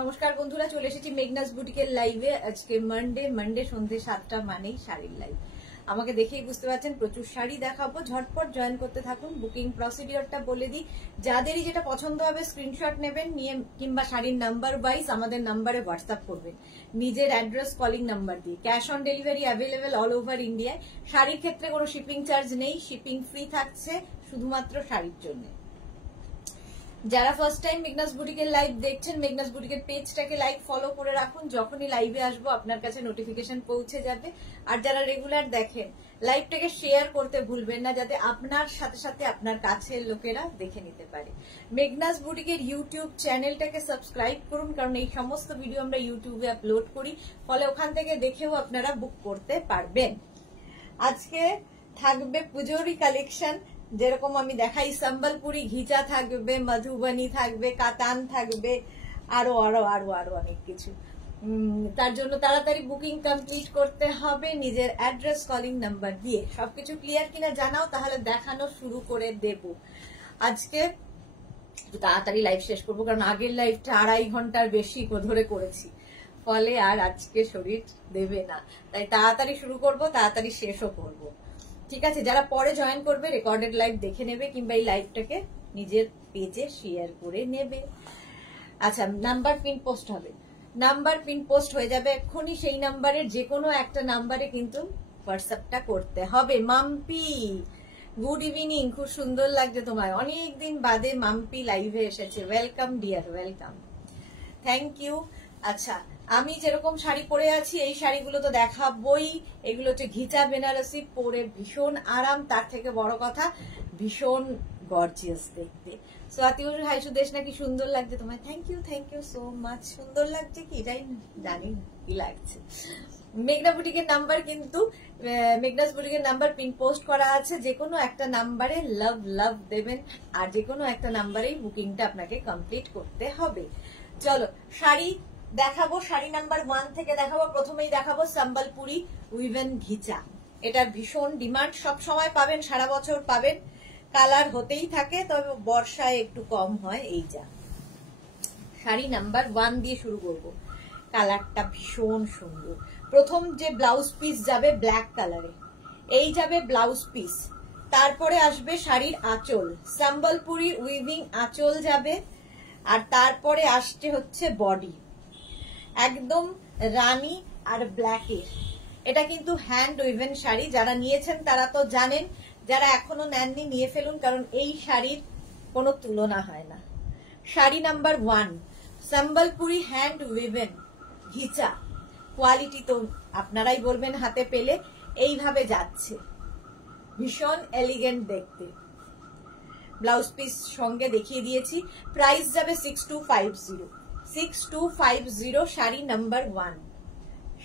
নমস্কার বন্ধুরা, চলে এসেছি মেঘনাস বুটিকের লাইভে। আজকে মানডে সন্ধ্যে 7টা মানেই শাড়ির লাইভ। আমাকে দেখেই বুঝতে পারছেন প্রচুর শাড়ি দেখাবো। ঝটপট জয়েন করতে থাকুন। বুকিং প্রসিডিওরটা বলে দিই, যাদেরই যেটা পছন্দ হবে স্ক্রিনশট নেবেন নিয়ে, কিংবা শাড়ির নাম্বার ওয়াইজ আমাদের নাম্বারে হোয়াটসঅ্যাপ করবেন নিজের অ্যাড্রেস কলিং নাম্বার দিয়ে। Cash on delivery available all over ইন্ডিয়ায়। শাড়ির ক্ষেত্রে কোনো শিপিং চার্জ নেই, শিপিং ফ্রি থাকছে শুধুমাত্র শাড়ির জন্য। যারা ফার্স্ট টাইম মেঘনাস বুটিকের লাইভ দেখছেন, মেঘনাস বুটিকের পেজটাকে লাইক ফলো করে রাখুন, যখনই লাইভে আসবো আপনার কাছে নোটিফিকেশন পৌঁছে যাবে। আর যারা রেগুলার দেখেন, লাইভটাকে শেয়ার করতে ভুলবেন না, যাতে আপনার সাথে সাথে আপনার কাছের লোকেরা দেখে নিতে পারে। মেঘনাস বুটিকের ইউটিউব চ্যানেলটাকে সাবস্ক্রাইব করুন, কারণ এই সমস্ত ভিডিও আমরা ইউটিউবে আপলোড করি, ফলে ওখান থেকে দেখেও আপনারা বুক করতে পারবেন। আজকে থাকবে পুজোরই কালেকশন, যেরকম আমি দেখাই। সম্বলপুরি ঘিচা থাকবে, মধুবনী থাকবে, কাতান থাকবে, আরো আরো আরো আরো অনেক কিছু। তার জন্য তাড়াতাড়ি বুকিং কমপ্লিট করতে হবে নিজের অ্যাড্রেস কলিং নাম্বার দিয়ে। সবকিছু ক্লিয়ার কিনা জানাও, তাহলে দেখানো শুরু করে দেব। আজকে তাড়াতাড়ি লাইভ শেষ করবো, কারণ আগের লাইভটা 2.5 ঘন্টার বেশি ধরে করেছি, ফলে আর আজকে শরীর দেবে না। তাই তাড়াতাড়ি শুরু করব, তাড়াতাড়ি শেষও করব। ঠিক আছে, যারা পরে জয়েন করবে রেকর্ডেড লাইভ দেখে নেবে, কিংবা এই লাইভটাকে নিজের পেজে শেয়ার করে নেবে। আচ্ছা, নাম্বার পিন পোস্ট হবে, নাম্বার পিন পোস্ট হয়ে যাবে এক্ষুনি। সেই নাম্বারের যে কোনো একটা নাম্বারে কিন্তু হোয়াটসঅ্যাপটা করতে হবে। মাম্পি, গুড ইভিনিং, খুব সুন্দর লাগছে তোমায়, অনেকদিন বাদে মাম্পি লাইভে এসেছে। Welcome dear, welcome, thank you. আচ্ছা, আমি যেরকম শাড়ি পরে আছি এই শাড়িগুলো তো দেখাবই। এগুলো হচ্ছে ঘিচা বেনারসি, পরে ভীষণ আরাম, তার থেকে বড় কথা ভীষণ গর্জিয়াস দেখতে। স্বাতি হাই সুদেশ, নাকি সুন্দর লাগছে তোমায়? Thank you so much. সুন্দর লাগছে কি জানি কি লাগছে। মেঘনা বুটিকের নাম্বার কিন্তু, মেঘনাস বুটিকের নাম্বার পিন পোস্ট করা আছে। যে কোনো একটা নাম্বারে লাভ লাভ দেবেন, আর যে কোনো একটা নাম্বারেই বুকিংটা আপনাকে কমপ্লিট করতে হবে। চলো শাড়ি দেখাবো, শাড়ি নাম্বার 1 থেকে দেখাবো। প্রথমেই দেখাবো সম্বলপুরি উইভেন ঘিচা। এটার ভীষণ ডিমান্ড, সব সময় পাবেন, সারা বছর পাবেন, কালার হতেই থাকে, তবে বর্ষায় একটু কম হয়। এই যা শাড়ি নাম্বার 1 দিয়ে শুরু করব। কালারটা ভীষণ সুন্দর। প্রথম যে ব্লাউজ পিস যাবে ব্ল্যাক কালারে, এই যাবে ব্লাউজ পিস। তারপরে আসবে শাড়ির আঁচল, সম্বলপুরি উইভিং আঁচল যাবে। আর তারপরে আসছে হচ্ছে বডি, একদম রানী আর ব্ল্যাকের। এটা কিন্তু হ্যান্ড উইভেন শাড়ি, যারা নিয়েছেন তারা তো জানেন, যারা এখনো নেননি নিয়ে ফেলুন, কারণ এই শাড়ির কোনো তুলনা হয় না। Sari number 1 Sambalpuri hand woven ghicha. Quality তো আপনারাই বলবেন হাতে পেলে। এইভাবে যাচ্ছে, ভীষণ এলিগেন্ট দেখতে। ব্লাউজ পিস সঙ্গে দেখিয়ে দিয়েছি। প্রাইস যাবে 6250। 6250 শাড়ি নাম্বার 1।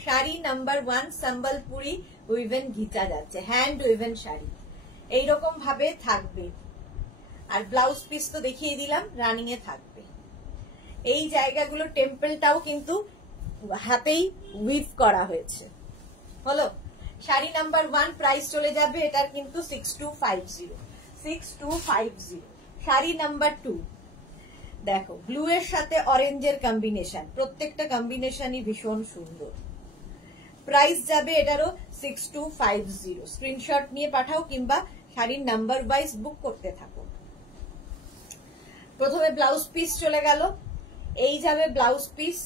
শাড়ি নাম্বার 1 সম্বলপুরি উইভেন ঘিচা যাচ্ছে, হ্যান্ড উইভেন শাড়ি এইরকম ভাবে থাকবে। আর ব্লাউজ পিস তো দেখিয়ে দিলাম, রানিং এ থাকবে। এই জায়গাগুলো টেম্পলটাও কিন্তু হাতেই উইভ করা হয়েছে। হলো শাড়ি নাম্বার 1, প্রাইস চলে যাবে এটার কিন্তু 6250। 6250। শাড়ি নাম্বার 2 দেখো, ব্লু এর সাথে অরেঞ্জের কম্বিনেশন, প্রত্যেকটা কম্বিনেশনই ভীষণ সুন্দর। প্রাইস যাবে এটারও 6250। স্ক্রিনশট নিয়ে পাঠাও, কিংবা শাড়ির নাম্বার ওয়াইজ বুক করতে থাকো। প্রথমে ব্লাউজ পিস চলে গেল, এই যাবে ব্লাউজ পিস।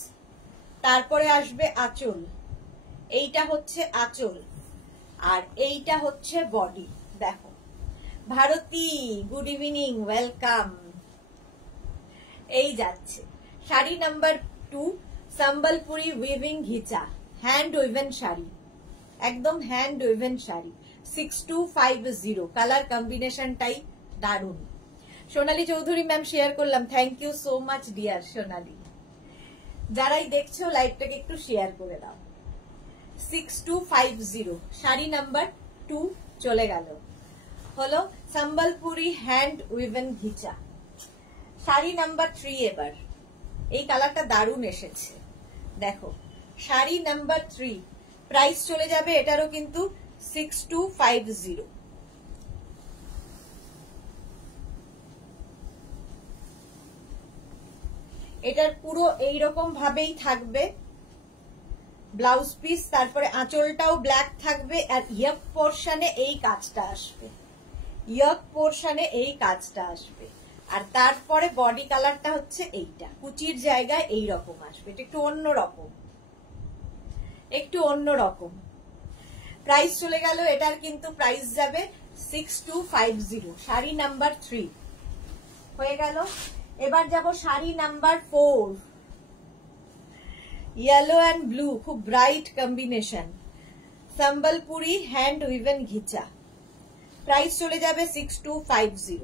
তারপরে আসবে আঁচল, এইটা হচ্ছে আঁচল, আর এইটা হচ্ছে বডি। দেখো ভারতী, গুড ইভিনিং, ওয়েলকাম। এই যাচ্ছে sari number 2 Sambalpuri weaving ghicha, hand woven sari, একদম হ্যান্ড উইভেন শাড়ি। 6250। কালার কম্বিনেশনটাই দারুণ। সোনালী চৌধুরী ম্যাম শেয়ার করলাম, thank you so much dear Sonali. যারাই দেখছো লাইভটাকে একটু শেয়ার করে দাও। 6250 শাড়ি নাম্বার 2 চলে গেল। হলো সম্বলপুরি হ্যান্ড উইভেন ঘিচা। শাড়ি নাম্বার 3 এবার। এই কালারটা দারুণ এসেছে, দেখো শাড়ি নাম্বার 3। প্রাইস চলে যাবে এটারও কিন্তু 6250। এটার পুরো এইরকম ভাবেই থাকবে ব্লাউজ পিস, তারপরে আঁচলটাও ব্ল্যাক থাকবে, আর ইয়ক পোর্শনে এই কাজটা আসবে, ইয়ক পোর্শনে এই কাজটা আসবে, আর তারপরে বডি কালারটা হচ্ছে এইটা, কুচির জায়গায় এই রকম আসবে, এটা একটু অন্য রকম, একটু অন্য রকম। প্রাইস চলে গেল, এটার কিন্তু প্রাইস যাবে 6250, শাড়ি নাম্বার 3 হয়ে গেল। এবার যাব sari number 4, yellow and blue, খুব bright combination, Sambalpuri hand woven ghicha, price চলে যাবে 6250,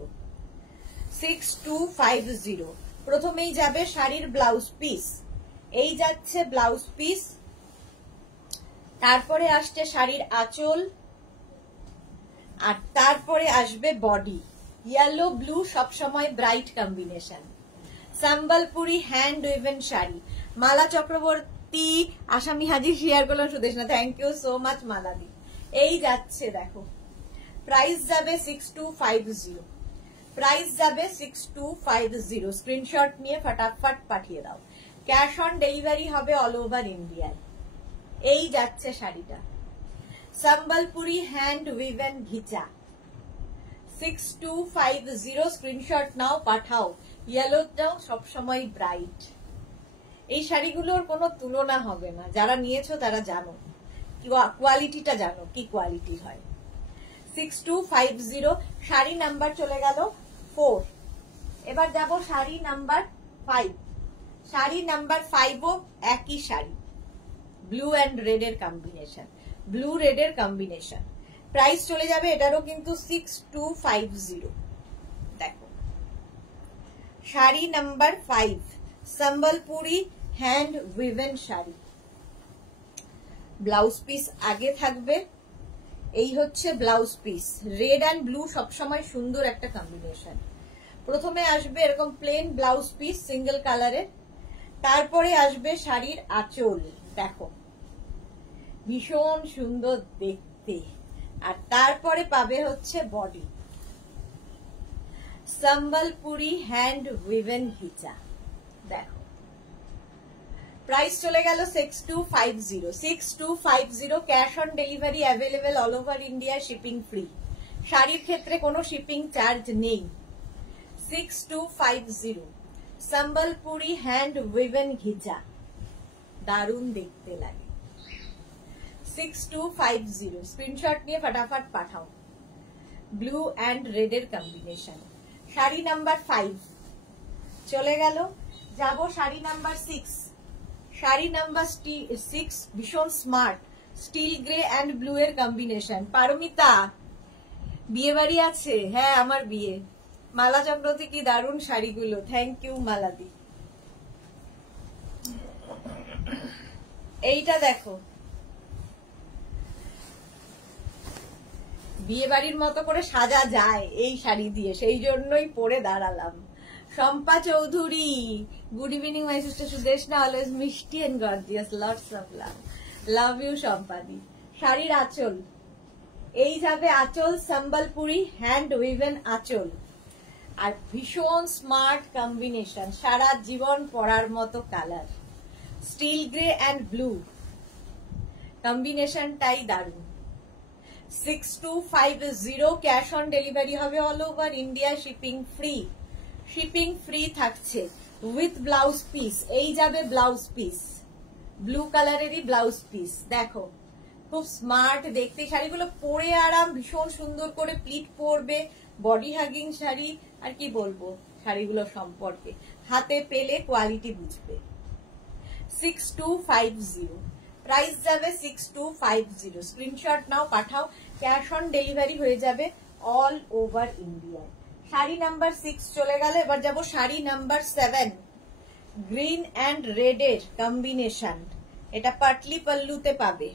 6250। প্রথমেই যাবে শাড়ির ব্লাউজ পিস, এই যাচ্ছে ব্লাউজ পিস, তারপরে আসছে শাড়ির আঁচল, আর তারপরে আসবে বডি। ইয়েলো ব্লু সবসময় bright combination, Sambalpuri hand woven sari. Mala Chakraborty আসামি হাজির শেয়ার করলাম Sudeshna, thank you so much মালাদি। এই যাচ্ছে দেখো, প্রাইস যাবে 6250, প্রাইস যাবে 6250। স্ক্রিনশট নিয়ে ফটাফট পাঠিয়ে দাও, ক্যাশ অন ডেলিভারি হবে অল ওভার ইন্ডিয়ায়। এই যাচ্ছে শাড়িটা, সম্বলপুরি হ্যান্ড উইভেন ঘিচা, 6250। স্ক্রিনশট নাও, পাঠাও। ইয়েলোটাও সবসময় ব্রাইট, এই শাড়িগুলোর কোনো তুলনা হবে না, যারা নিয়েছো তারা জানো, কোয়ালিটিটা জানো কি কোয়ালিটি হয়। 6250 শাড়ি নাম্বার চলে গেল 4। এবার যাব শাড়ি নাম্বার 5, শাড়ি নাম্বার 5ও একই শাড়ি, ব্লু অ্যান্ড রেড এর কম্বিনেশন, ব্লু রেড এর কম্বিনেশন। প্রাইস চলে যাবে এটারও কিন্তু 6250। দেখো sari number 5, Sambalpuri hand woven sari, blouse piece আগে থাকবে, এই হচ্ছে blouse piece. Red and blue সবসময় সুন্দর একটা কম্বিনেশন। প্রথমে আসবে এরকম প্লেন ব্লাউজ পিস সিঙ্গেল কালারের, তারপরে আসবে শাড়ির আঁচল, দেখো ভীষণ সুন্দর দেখতে, আর তারপরে পাবে হচ্ছে বডি, সম্বলপুরি হ্যান্ড উইভেন ঘিচা। দেখো প্রাইস চলে গেল 6250, 6250। Cash on delivery available all over India, shipping free, শাড়ির ক্ষেত্রে কোনো শিপিং চার্জ নেই। 6250 সম্বলপুরি হ্যান্ড উইভেন ঘিচা, দারুণ দেখতে লাগে। 6250 স্ক্রিনশট নিয়ে ফটাফট পাঠাও, ব্লু অ্যান্ড রেড এর কম্বিনেশন। শাড়ি নাম্বার 5 চলে গেল। যাব শাড়ি নাম্বার 6, শাড়ি নাম্বার 6 ভীষণ smart, still grey and blue এর কম্বিনেশন। পারমিতা বিয়ে বাড়ি আছে? হ্যাঁ আমার বিয়ে। মালা চক্রবর্তী কি দারুণ শাড়িগুলো, থ্যাংক ইউ মালাদি। এইটা দেখো, বিয়ে বাড়ির মতো করে সাজা যায় এই শাড়ি দিয়ে, সেই জন্যই পরে দাঁড়ালাম। Shampa Chowdhury, good evening my sister Sudeshna, always মিষ্টি and gorgeous, lots of love, love you শম্পাদি। শাড়ির আঁচল, এই যাবে আঁচল, সম্বলপুরি হ্যান্ড উইভেন আঁচল, আর ভীষণ স্মার্ট কম্বিনেশন, সারা জীবন পরার মতো colour, steel grey and blue কম্বিনেশনটাই দারুণ। 6250 ক্যাশ অন ডেলিভারি হবে all over India, shipping free, shipping free থাকছে উইথ ব্লাউজ পিস। এই যাবে ব্লাউজ পিস, ব্লু কালারেরই ব্লাউজ পিস। দেখো খুব স্মার্ট দেখতে, শাড়িগুলো পরে আরাম, ভীষণ সুন্দর করে প্লিট পরবে, বডি হাগিং শাড়ি, আর কি বলবো শাড়িগুলো সম্পর্কে, হাতে পেলে কোয়ালিটি বুঝবে। 6250 প্রাইস যাবে 6250। স্ক্রিনশট নাও, পাঠাও, ক্যাশ অন ডেলিভারি হয়ে যাবে all over India. Sari number 6 চলে গেল। এবার যাব sari number 7, green and red এর কম্বিনেশন, এটা পাটলি পাল্লুতে পাবে,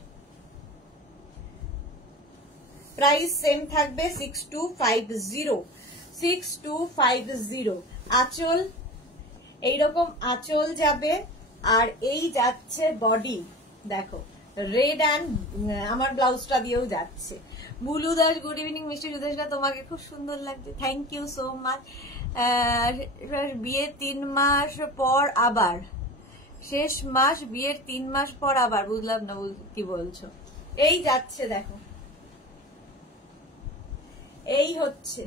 প্রাইস সেম থাকবে 6250, 6250। আঁচল এইরকম আঁচল যাবে, আর এই যাচ্ছে বডি, দেখো রেড অ্যান্ড আমার ব্লাউজটা দিয়েও যাচ্ছে। বুলু দাস, গুড ইভিনিং মিষ্টি সুদেশনা, তোমাকে খুব সুন্দর লাগছে, থ্যাংক ইউ সো মাচ। বিয়ের 3 মাস পর আবার শেষ মাস, বিয়ের 3 মাস পর আবার, বুঝলাম না কি বলছো। এই যাচ্ছে দেখো, এই হচ্ছে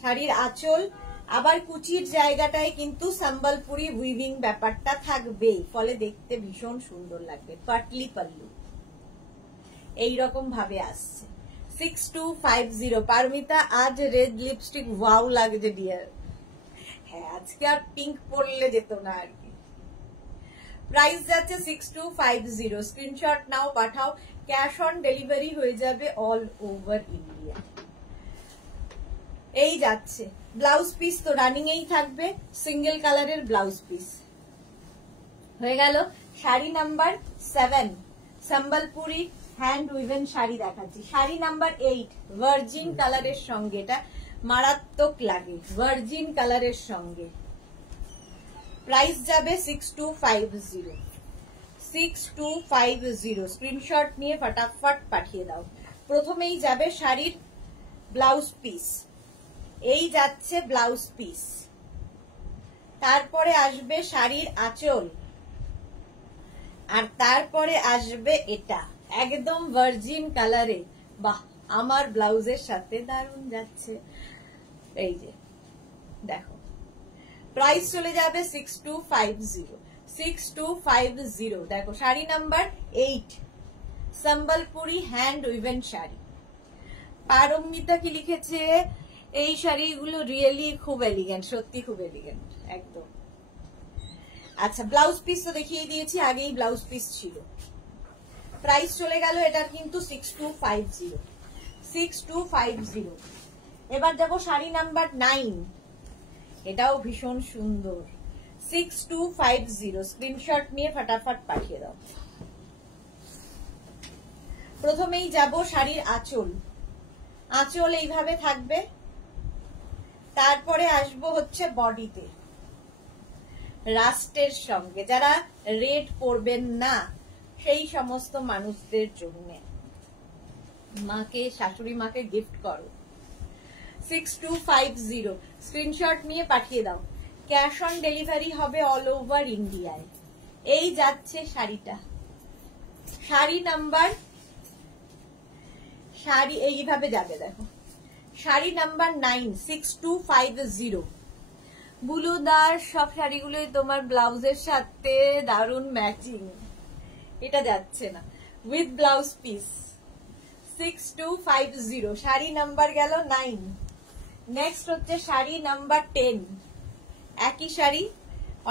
শাড়ির আঁচল। আবার কুচির জায়গাটায় কিন্তু সম্বলপুরি উইভিং ব্যাপারটা থাকবেই, ফলে দেখতে ভীষণ সুন্দর লাগবে। পাটলি পাল্লু এইরকম ভাবে আসছে। 6250। পারমিতা আজ রেড লিপস্টিক ওয়াও লাগছে ডিয়ার। হ্যাঁ, আজকে আর পিঙ্ক পরলে যেত না আর কি। প্রাইস যাচ্ছে 6250। স্ক্রিনশট নাও, পাঠাও, ক্যাশ অন ডেলিভারি হয়ে যাবে অল ওভার ইন্ডিয়া। এই যাচ্ছে ব্লাউজ পিস তো রানিং এই থাকবে, সিঙ্গেল কালারের ব্লাউজ পিস হয়ে গেল। Sari number 7 Sambalpuri hand woven sari দেখাচ্ছি। শাড়ি নাম্বার 8 ভার্জিন কালারের সঙ্গে, এটা মারাত্মক লাগে ভার্জিন কালারের সঙ্গে। প্রাইস যাবে 6250। 6250 স্ক্রিনশট নিয়ে ফটাফট পাঠিয়ে দাও। প্রথমেই যাবে শাড়ির ব্লাউজ পিস, এই যাচ্ছে ব্লাউজ পিস। তারপরে আসবে শাড়ির আঁচল, আর তারপরে আসবে এটা একদম ভার্জিন কালারে। বাহ, আমার ব্লাউজের সাথে দারুণ যাচ্ছে। এই যে দেখো, প্রাইস চলে যাবে 6250। 6250 দেখো, sari number 8 Sambalpuri hand woven sari. Paromita কি লিখেছে, এই শাড়িগুলো রিয়েলি খুব এলিগেন্ট, সত্যি খুব এলিগেন্ট একদম। আচ্ছা, ব্লাউজ পিস তো দেখিয়ে দিয়েছি, আগেই ব্লাউজ পিস ছিল। প্রাইস চলে গেল এটার কিন্তু 6250। 6250। এবার যাবো শাড়ি নাম্বার 9, এটাও ভীষণ সুন্দর। 6250 স্ক্রিনশট নিয়ে ফটাফট পাঠিয়ে দাও। প্রথমেই যাব শাড়ির আঁচল। আঁচল এইভাবে থাকবে, তারপরে আসবো হচ্ছে বডিতে রাস্টের সঙ্গে। যারা রেড পরবেন না সেই সমস্ত মানুষদের জন্য, মাকে, শাশুড়ি মাকে গিফট করো। 6250 স্ক্রিনশট নিয়ে পাঠিয়ে দাও। ক্যাশ অন ডেলিভারি হবে অল ওভার ইন্ডিয়ায়। এই যাচ্ছে শাড়িটা, শাড়ি নাম্বার, শাড়ি এইভাবে যাবে দেখো, শাড়ি নাম্বার 9 6250। বুলুদার সব শাড়িগুলোই তোমার ব্লাউজের সাথে দারুণ ম্যাচিং, এটা যাচ্ছে না, with blouse piece. 6250 sari number গেল 9। নেক্সট হচ্ছে শাড়ি নাম্বার 10। একই শাড়ি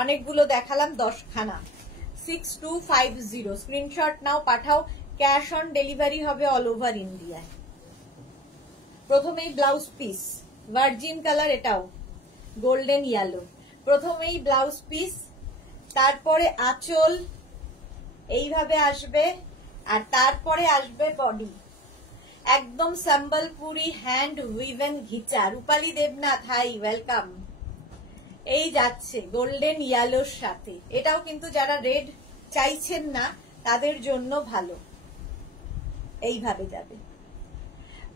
অনেকগুলো দেখালাম, 10 খানা। 6250 স্ক্রিনশট নাও, পাঠাও, ক্যাশ অন ডেলিভারি হবে অল ওভার ইন্ডিয়ায়। প্রথমেই ব্লাউজ পিস ভার্জিন কালার, এটাও গোল্ডেন ইয়েলো। প্রথমেই ব্লাউজ পিস, তারপরে আঁচল এইভাবে আসবে, আর তারপরে আসবে বডি। একদম সম্বলপুরি হ্যান্ড উইভেন ঘিচা। রূপালী দেবনাথ, হাই, ওয়েলকাম। এই যাচ্ছে গোল্ডেন ইয়েলোর সাথে, এটাও কিন্তু যারা রেড চাইছেন না তাদের জন্য ভালো। এইভাবে যাবে,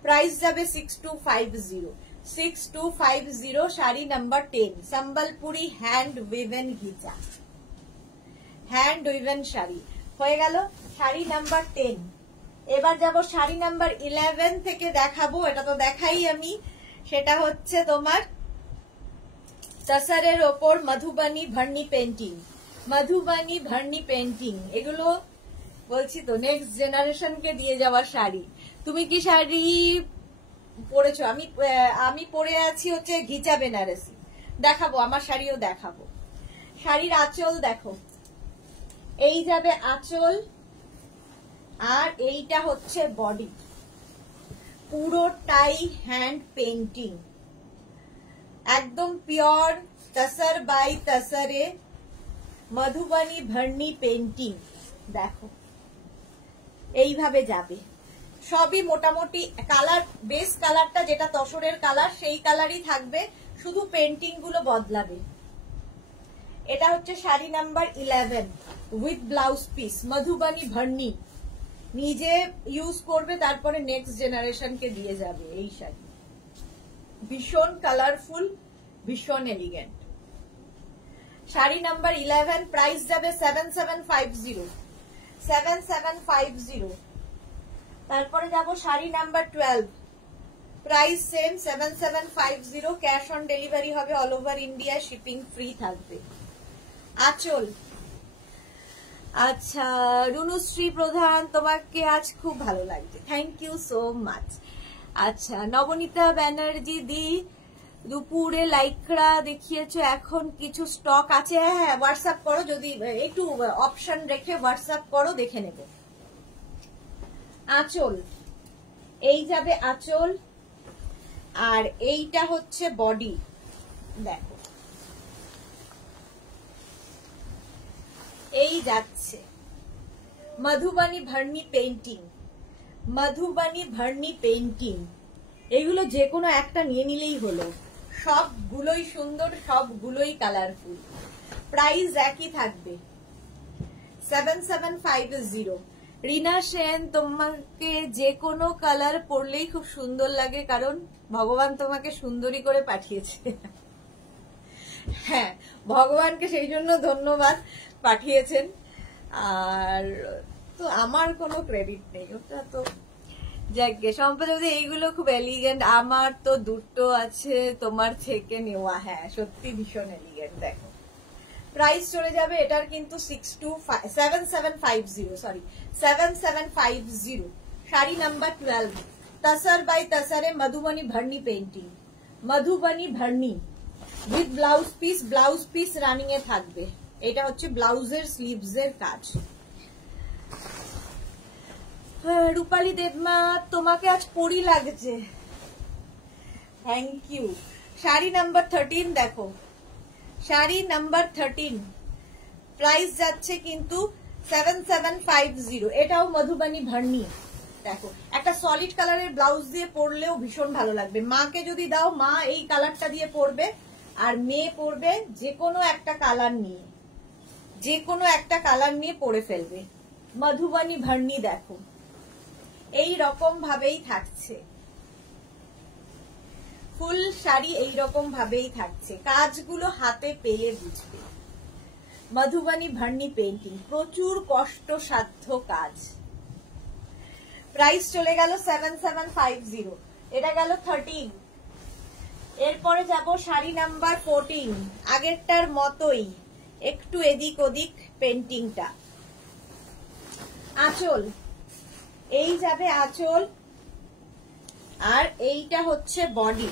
প্রাইস যাবে 6250। 6250 sari number 10 Sambalpuri hand woven ghicha, hand woven sari হয়ে গেল শাড়ি নাম্বার 10। এবার যাব শাড়ি নাম্বার 11 থেকে দেখাবো, এটা তো দেখাই আমি, সেটা হচ্ছে তোমার তসরের ওপর মধুবানী ভর্নি পেন্টিং। মধুবানী ভর্নি পেন্টিং, এগুলো বলছি তো নেক্সট জেনারেশনকে দিয়ে যাওয়া শাড়ি। তুমি কি শাড়ি পরেছো? আমি পরে আছি হচ্ছে ঘিচা বেনারসি, দেখাবো, আমার শাড়িও দেখাবো। শাড়ির আঁচল দেখো, এই যাবে আঁচল, আর এইটা হচ্ছে বডি, পুরোটাই হ্যান্ড পেন্টিং, একদম পিওর তসর বাই তসরে মধুবানী ভর্নি পেন্টিং। দেখো এইভাবে যাবে, সবই মোটামুটি কালার, বেস কালারটা যেটা তসরের কালার সেই কালারই থাকবে, শুধু পেন্টিং গুলো বদলাবে। এটা হচ্ছে sari number 11 with blouse piece, Madhubani Bharni. নিজে ইউজ করবে, তারপরে নেক্সট জেনারেশনকে দিয়ে যাবে। এই শাড়ি ভীষণ কালারফুল, ভীষণ এলিগেন্ট। শাড়ি নাম্বার 11, প্রাইস যাবে 7750, 7750। তারপরে যাব sari number 12, price same 7750, cash on delivery হবে all over India, shipping free থাকবে। আঁচল, আচ্ছা রুনুশ্রী প্রধান, তোমাকে আজ খুব ভালো লাগছে, থ্যাংক ইউ সো মাচ। আচ্ছা নবনীতা ব্যানার্জি দি, দুপুরে লাইকরা দেখিয়েছো, এখন কিছু স্টক আছে? হ্যাঁ হোয়াটসঅ্যাপ করো, যদি একটু অপশন রেখে হোয়াটসঅ্যাপ করো, দেখে নেব। আঁচল, এই যাবে আঁচল, আর এইটা হচ্ছে বডি। দেখো এই যাচ্ছে মধুবানী ভার্নি পেইন্টিং, মধুবানী ভার্নি পেইন্টিং। এইগুলো যে কোনো একটা নিয়ে নিলেই হলো, সবগুলোই সুন্দর, সবগুলোই কালারফুল। প্রাইস একই থাকবে 7750। রিনা সেন, তোমাকে যে কোনো কালার পরলেই খুব সুন্দর লাগে, কারণ ভগবান তোমাকে সুন্দরী করে পাঠিয়েছে। হ্যাঁ ভগবানকে সেই জন্য ধন্যবাদ, পাঠিয়েছেন। আর তো আমার কোনো ক্রেডিট নেই, ওটা তো যাকে সম্পর্কে। এইগুলো খুব এলিগেন্ট, আমার তো দুটো আছে তোমার থেকে নেওয়া। হ্যাঁ সত্যি ভীষণ এলিগেন্ট। দেখো প্রাইস চলে যাবে এটার কিন্তু 7750, sorry 7750। Sari number 12, tussar by তসরে Madhubani Bharni painting, Madhubani Bharni with blouse piece, blouse piece running এ থাকবে। এটা হচ্ছে ব্লাউজের স্লিভস এর কাজ। রূপালী দেবমা, তোমাকে আজ পরি লাগছে, থ্যাংক ইউ। শাড়ি নাম্বার 13 দেখো, শাড়ি নাম্বার 13, প্রাইস যাচ্ছে কিন্তু 7750। এটাও মধুবনী ভার্নি। দেখো একটা সলিড কালারের ব্লাউজ দিয়ে পরলেও ভীষণ ভালো লাগবে। মাকে যদি দাও, মা এই কালারটা দিয়ে পরবে, আর মেয়ে পরবে যে কোনো একটা কালার নিয়ে, যে কোনো একটা কালার নিয়ে পরে ফেলবে। মধুবনী ভার্নি দেখো এই রকম ভাবেই থাকছে, ফুল শাড়ি এই রকম ভাবেই থাকছে, কাজগুলো হাতে পেলে বুঝবে। মধুবনী ভার্নি পেইন্টিং, প্রচুর কষ্ট সাধ্য কাজ। প্রাইস চলে গেল 7750, এটা গেল 13। এরপরে যাব শাড়ি নাম্বার 14, আগেরটার মতোই, একটু এদিক ওদিক পেন্টিংটা। আঁচল, এই যাবে আঁচল, আর এইটা হচ্ছে বডি।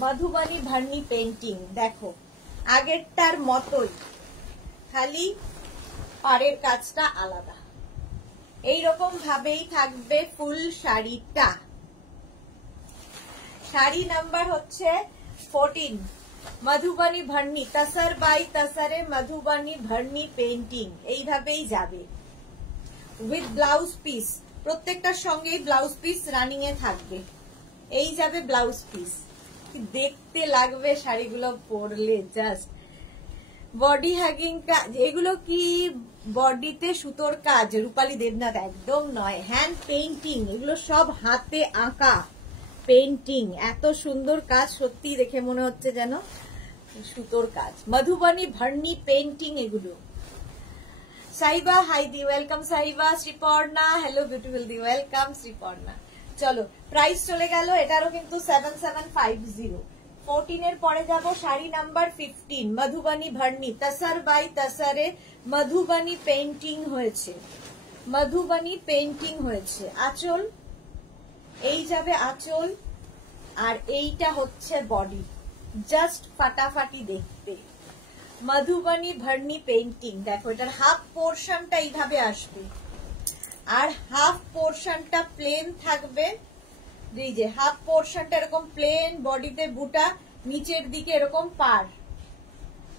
মধুবনী ভার্নি পেইন্টিং দেখো আগেরটার মতোই, খালি পাড়ের কাজটা আলাদা। এইরকম ভাবেই থাকবে ফুল শাড়িটা। শাড়ি নাম্বার হচ্ছে 14, মধুবনী ভার্নি, তসর বাই তসরে মধুবনী ভার্নি পেইন্টিং, এইভাবেই যাবে উইথ ব্লাউজ পিস। প্রত্যেকটার সঙ্গেই ব্লাউজ পিস রানিং এ থাকবে। এই যাবে ব্লাউজ পিস, দেখতে লাগবে শাড়িগুলো পরলে জাস্ট। বডি হ্যাগিং কাজ, এগুলো কি বডিতে সুতোর কাজ? রূপালী দেবনাথ, একদম নয়, হ্যান্ড পেইন্টিং, এগুলো সব হাতে আঁকা পেইন্টিং। এত সুন্দর কাজ, সত্যি দেখে মনে হচ্ছে যেন সুতোর কাজ। মধুবনী ভার্নি পেইন্টিং এগুলো। সাইবা হাই দি, welcome Saiba. Sriparna, hello beautiful দি, ওয়েলকাম শ্রীপর্ণা। চলো প্রাইস চলে গেল এটারও কিন্তু 7750। 14 এর পরে যাব শাড়ি নাম্বার 15, মধুবনী ভার্নি, তসর বাই তসরে মধুবনী পেইন্টিং হয়েছে, মধুবনী পেইন্টিং হয়েছে। আঁচল, এই যাবে আঁচল, আর এইটা হচ্ছে বডি, জাস্ট ফাটাফাটি দেখতে। মধুবনী ভার্নি পেইন্টিং দেখো, এটার হাফ পোর্শনটা এইভাবে আসবে, আর হাফ পোর্শনটা প্লেন থাকবে। এই যে হাফ পোর্শনটা এরকম প্লেন, বডিতে বুটা, নিচের দিকে এরকম পার,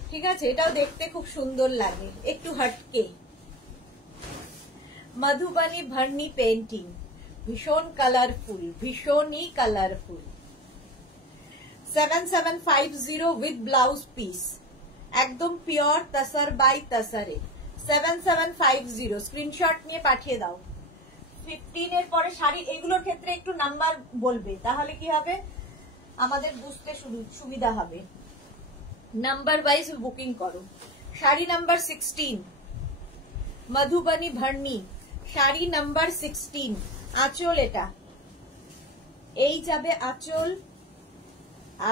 ঠিক আছে? এটাও দেখতে খুব সুন্দর লাগে, একটু হটকে। মধুবনী ভার্নি পেইন্টিং ভীষণ কালারফুল, ভীষণই কালারফুল। 7750 উইথ ব্লাউজ পিস, একদম পিওর তসর বাই তসরে। 7750 স্ক্রিনশট নিয়ে পাঠিয়ে দাও। 15 এর পরে শাড়ি, এগুলোর ক্ষেত্রে একটু নাম্বার বলবে, তাহলে কি হবে আমাদের বুঝতে সুবিধা হবে। নাম্বার ওয়াইজ বুকিং করো। Sari number 16 Madhubani Bharni, sari number 16। আঁচল এটা, এই যাবে আঁচল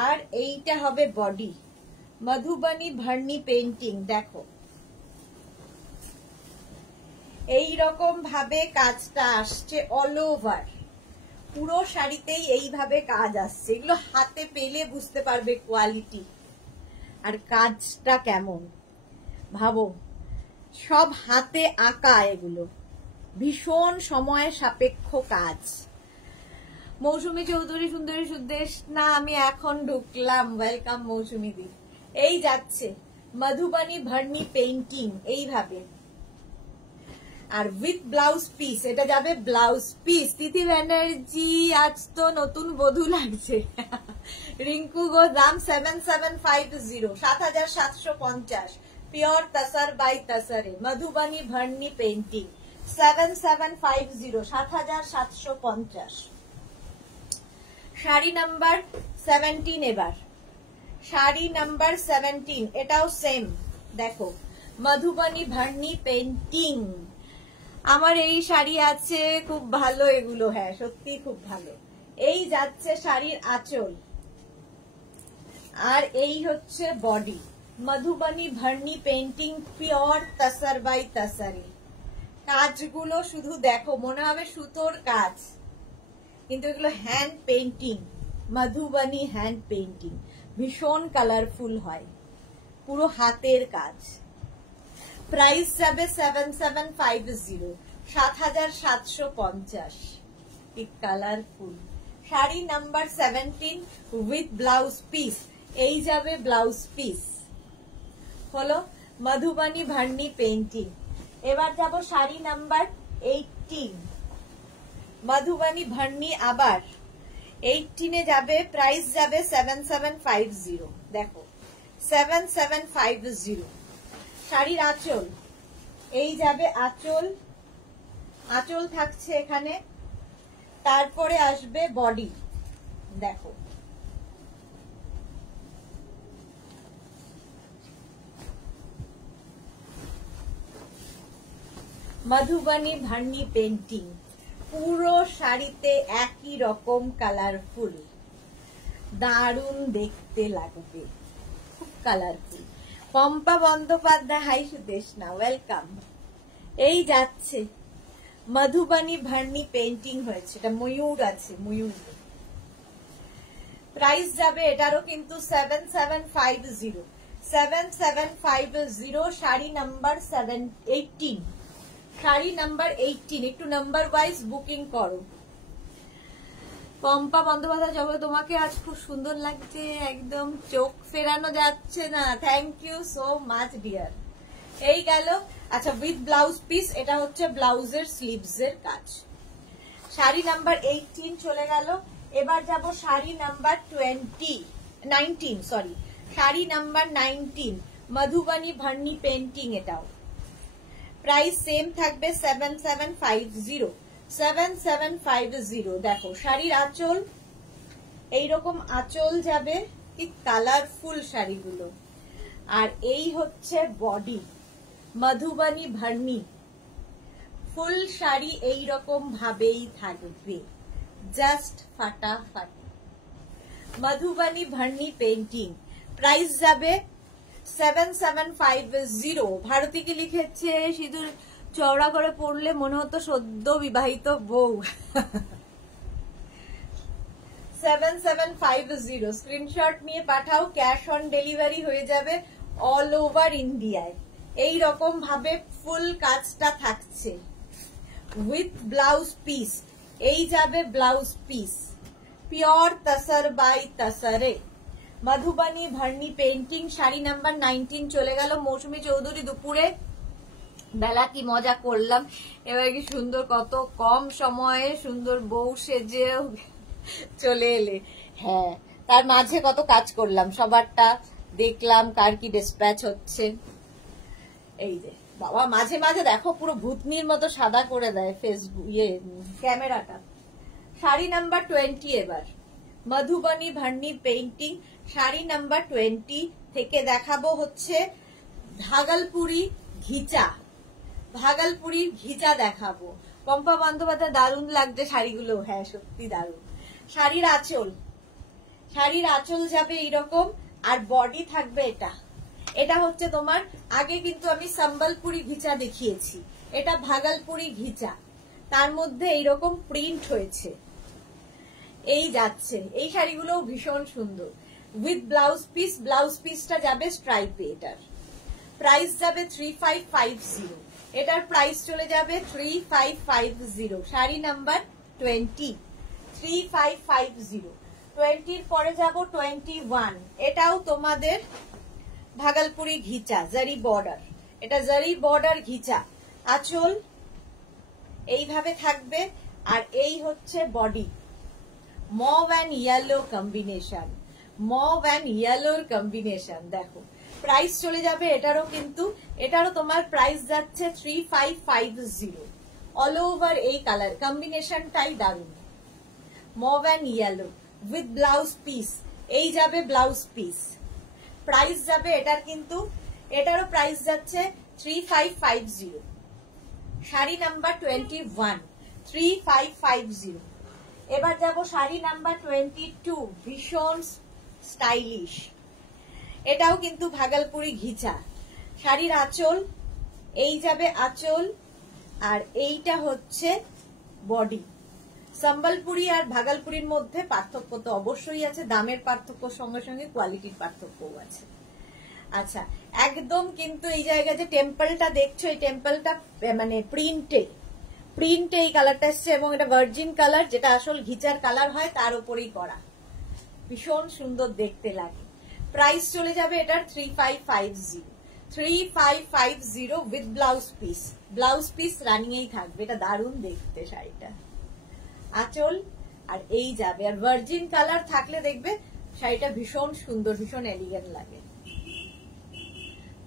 আর এইটা হবে বডি। মধুবনী ভার্নি পেইন্টিং দেখো, এই রকম ভাবে কাজটা আসছে অল ওভার, পুরো শাড়িতেই এইভাবে কাজ আসছে। এগুলো হাতে পেলে বুঝতে পারবে কোয়ালিটি আর কাজটা কেমন। ভাবো, সব হাতে আঁকা, এগুলো ভীষণ সময় সাপেক্ষ কাজ। মৌসুমী চৌধুরী সুন্দরী সুদেশ না, আমি এখন ঢুকলাম। ওয়েলকাম মৌসুমী দি। এই যাচ্ছে মধুবনী ভার্নি পেইন্টিং এইভাবে, আর উইথ ব্লাউজ পিস। এটা যাবে ব্লাউজ পিস। তিথি ব্যানার্জি, আজ তো নতুন বধূ লাগছে। রিঙ্কু গো, দাম 7750, 7750, পিওর তাসার বাই তাসারে মধুবনী ভার্নি পেইন্টিং 7750, 7750। শাড়ি নাম্বার 17 এবার, শাড়ি নাম্বার 17, এটাও সেম দেখো মধুবনী ভার্নি পেইন্টিং। আমার এই শাড়ি আছে, খুব ভালো এগুলো, হ্যাঁ সত্যি খুব ভালো। এই যাচ্ছে শাড়ির আঁচল আর এই হচ্ছে body. Madhubani Bharni painting, pure tussar by তাসারি। কাজগুলো শুধু দেখো, মনে হবে সুতোর কাজ, কিন্তু এগুলো hand painting, Madhubani hand painting. ভীষণ কালারফুল হয়, পুরো হাতের কাজ। প্রাইস যাবে 7750, 7750। Colourful sari number 17 with blouse piece. এই যাবে ব্লাউজ পিস, হলো মধুবনী ভার্নি পেইন্টিং। এবার যাব শাড়ি নাম্বার 18 মধুবনী ভার্নি, আবার 18 যাবে। প্রাইস যাবে 7750, দেখো 7750। শাড়ির আঁচল, এই যাবে আঁচল, আঁচল থাকছে এখানে। তারপরে আসবে বডি, দেখো মধুবনী ভার্নি পেইন্টিং। পুরো শাড়িতে একই রকম কালারফুল, দারুণ দেখতে লাগবে, খুব colourful. Pompa Bandyopadhyay, hi Sudeshna, welcome. এই যাচ্ছে মধুবনী ভার্নি পেইন্টিং হয়েছে, এটা ময়ূর আছে, ময়ূর। প্রাইস যাবে এটারও কিন্তু 7750, 7750। Sari number 18, sari number 18। একটু নাম্বার ওয়াইজ বুকিং করো। পম্পা বন্দ্যোপাধ্যায়, জবে তোমাকে আজ খুব সুন্দর লাগছে, একদম চোখ ফেরানো যাচ্ছে না। Thank you so much dear. এই গেল। আচ্ছা, উইথ ব্লাউজ পিস, এটা হচ্ছে ব্লাউজের স্লিভস এর কাজ। শাড়ি নাম্বার 18 চলে গেল। এবার যাব sari number 19, sorry, sari number 19 Madhubani Bharni painting. এটাও প্রাইস সেম থাকবে 7750, 7750। দেখো শাড়ির আঁচল, এইরকম আঁচল যাবে, কি কালারফুল শাড়িগুলো। আর এই হচ্ছে বডি, মধুবনী ভার্নি। ফুল শাড়ি এইরকম ভাবেই থাকবে, জাস্ট ফাটাফাটি। মধুবনী ভার্নি পেইন্টিং। প্রাইস যাবে 7750। ভারতীকে লিখেছে, সিঁদুর চওড়া করে পড়লে মনে হতো সদ্য বিবাহিত বউ। 7750 স্ক্রিনশট নিয়ে পাঠাও, ক্যাশ অন ডেলিভারি হয়ে যাবে অল ওভার ইন্ডিয়ায়। এই রকম ভাবে ফুল কাজটা থাকছে উইথ ব্লাউজ পিস। এই যাবে blouse piece, pure tussar by তাসারে মধুবনী ভার্নি পেইন্টিং। শাড়ি নাম্বার 19 চলে গেল। মৌসুমী চৌধুরী, দুপুরে বেলা কি মজা করলাম, এবার কি সুন্দর, কত কম সময়ে সুন্দর বউ সেজে চলে এলে। হ্যাঁ, তার মাঝে কত কাজ করলাম, সবারটা দেখলাম, কার কি ডিসপ্যাচ হচ্ছে। এই যে বাবা, মাঝে মাঝে দেখো পুরো ভূতনির মতো সাদা করে দেয় ফেসবুক ক্যামেরাটা। শাড়ি নাম্বার 20 এবার মধুবনী ভার্নি পেইন্টিং। শাড়ি নাম্বার 20 থেকে দেখাবো হচ্ছে ভাগলপুরি ঘিচা। ভাগলপুরির ঘিচা দেখাবো। পম্পা বন্দ্যোপাধ্যায় দারুণ লাগছে শাড়িগুলো, হ্যাঁ সত্যি দারুণ। শাড়ির আঁচল, শাড়ির আঁচল যাবে এইরকম, আর বডি থাকবে এটা। এটা হচ্ছে তোমার, আগে কিন্তু আমি সম্বলপুরি ঘিচা দেখিয়েছি, এটা ভাগলপুরি ঘিচা, তার মধ্যে এইরকম প্রিন্ট হয়েছে, এই যাচ্ছে। এই শাড়িগুলো ভীষণ সুন্দর উইথ ব্লাউজ পিস। ব্লাউজ পিসটা যাবে স্ট্রাইপে। এটার প্রাইস যাবে 3550। এটার প্রাইস চলে যাবে 3550। শাড়ি নাম্বার 20, 3550। 20 পরে যাব 21। এটাও তোমাদের ভাগলপুরি ঘিচা, জারি বর্ডার। এটা জারি বর্ডার ঘিচা। আঁচল এইভাবে থাকবে, আর এই হচ্ছে body. Mauve and yellow combination, mauve and ইয়েলোর কম্বিনেশন। দেখো প্রাইস চলে যাবে এটারও, কিন্তু এটারও তোমার প্রাইস যাচ্ছে 3550। অল ওভার এই কালার কম্বিনেশনটাই দারুণ। Mauve and yellow with blouse piece, এই যাবে ব্লাউজ পিস। প্রাইস যাবে এটার, কিন্তু এটারও প্রাইস যাচ্ছে 3550। শাড়ি নাম্বার 21, 3550। এবার যাব শাড়ি নাম্বার 22, ভীষণ স্টাইলিশ। এটাও কিন্তু ভাগলপুরি ঘিচা। শাড়ির আঁচল, এই যাবে আঁচল, আর এইটা হচ্ছে বডি। সম্বলপুরি আর ভাগলপুরির মধ্যে পার্থক্য তো অবশ্যই আছে, দামের পার্থক্যর সঙ্গে সঙ্গে কোয়ালিটির পার্থক্যও আছে। আচ্ছা, একদম কিন্তু এই জায়গায় যে টেম্পলটা দেখছো, এই টেম্পলটা মানে প্রিন্টে এই কালারটা এসছে, এবং এটা ভার্জিন কালার, যেটা আসল ঘিচার কালার হয়, তার উপরেই করা। ভীষণ সুন্দর দেখতে লাগে। প্রাইস চলে যাবে এটার 3550। 3550 with blouse piece. Blouse piece রানিংয়েই থাকবে। এটা দারুণ দেখতে শাড়িটা। আঁচল আর এই যাবে, আর ভার্জিন কালার থাকলে দেখবে শাড়িটা ভীষণ সুন্দর, ভীষণ এলিগেন্ট লাগে।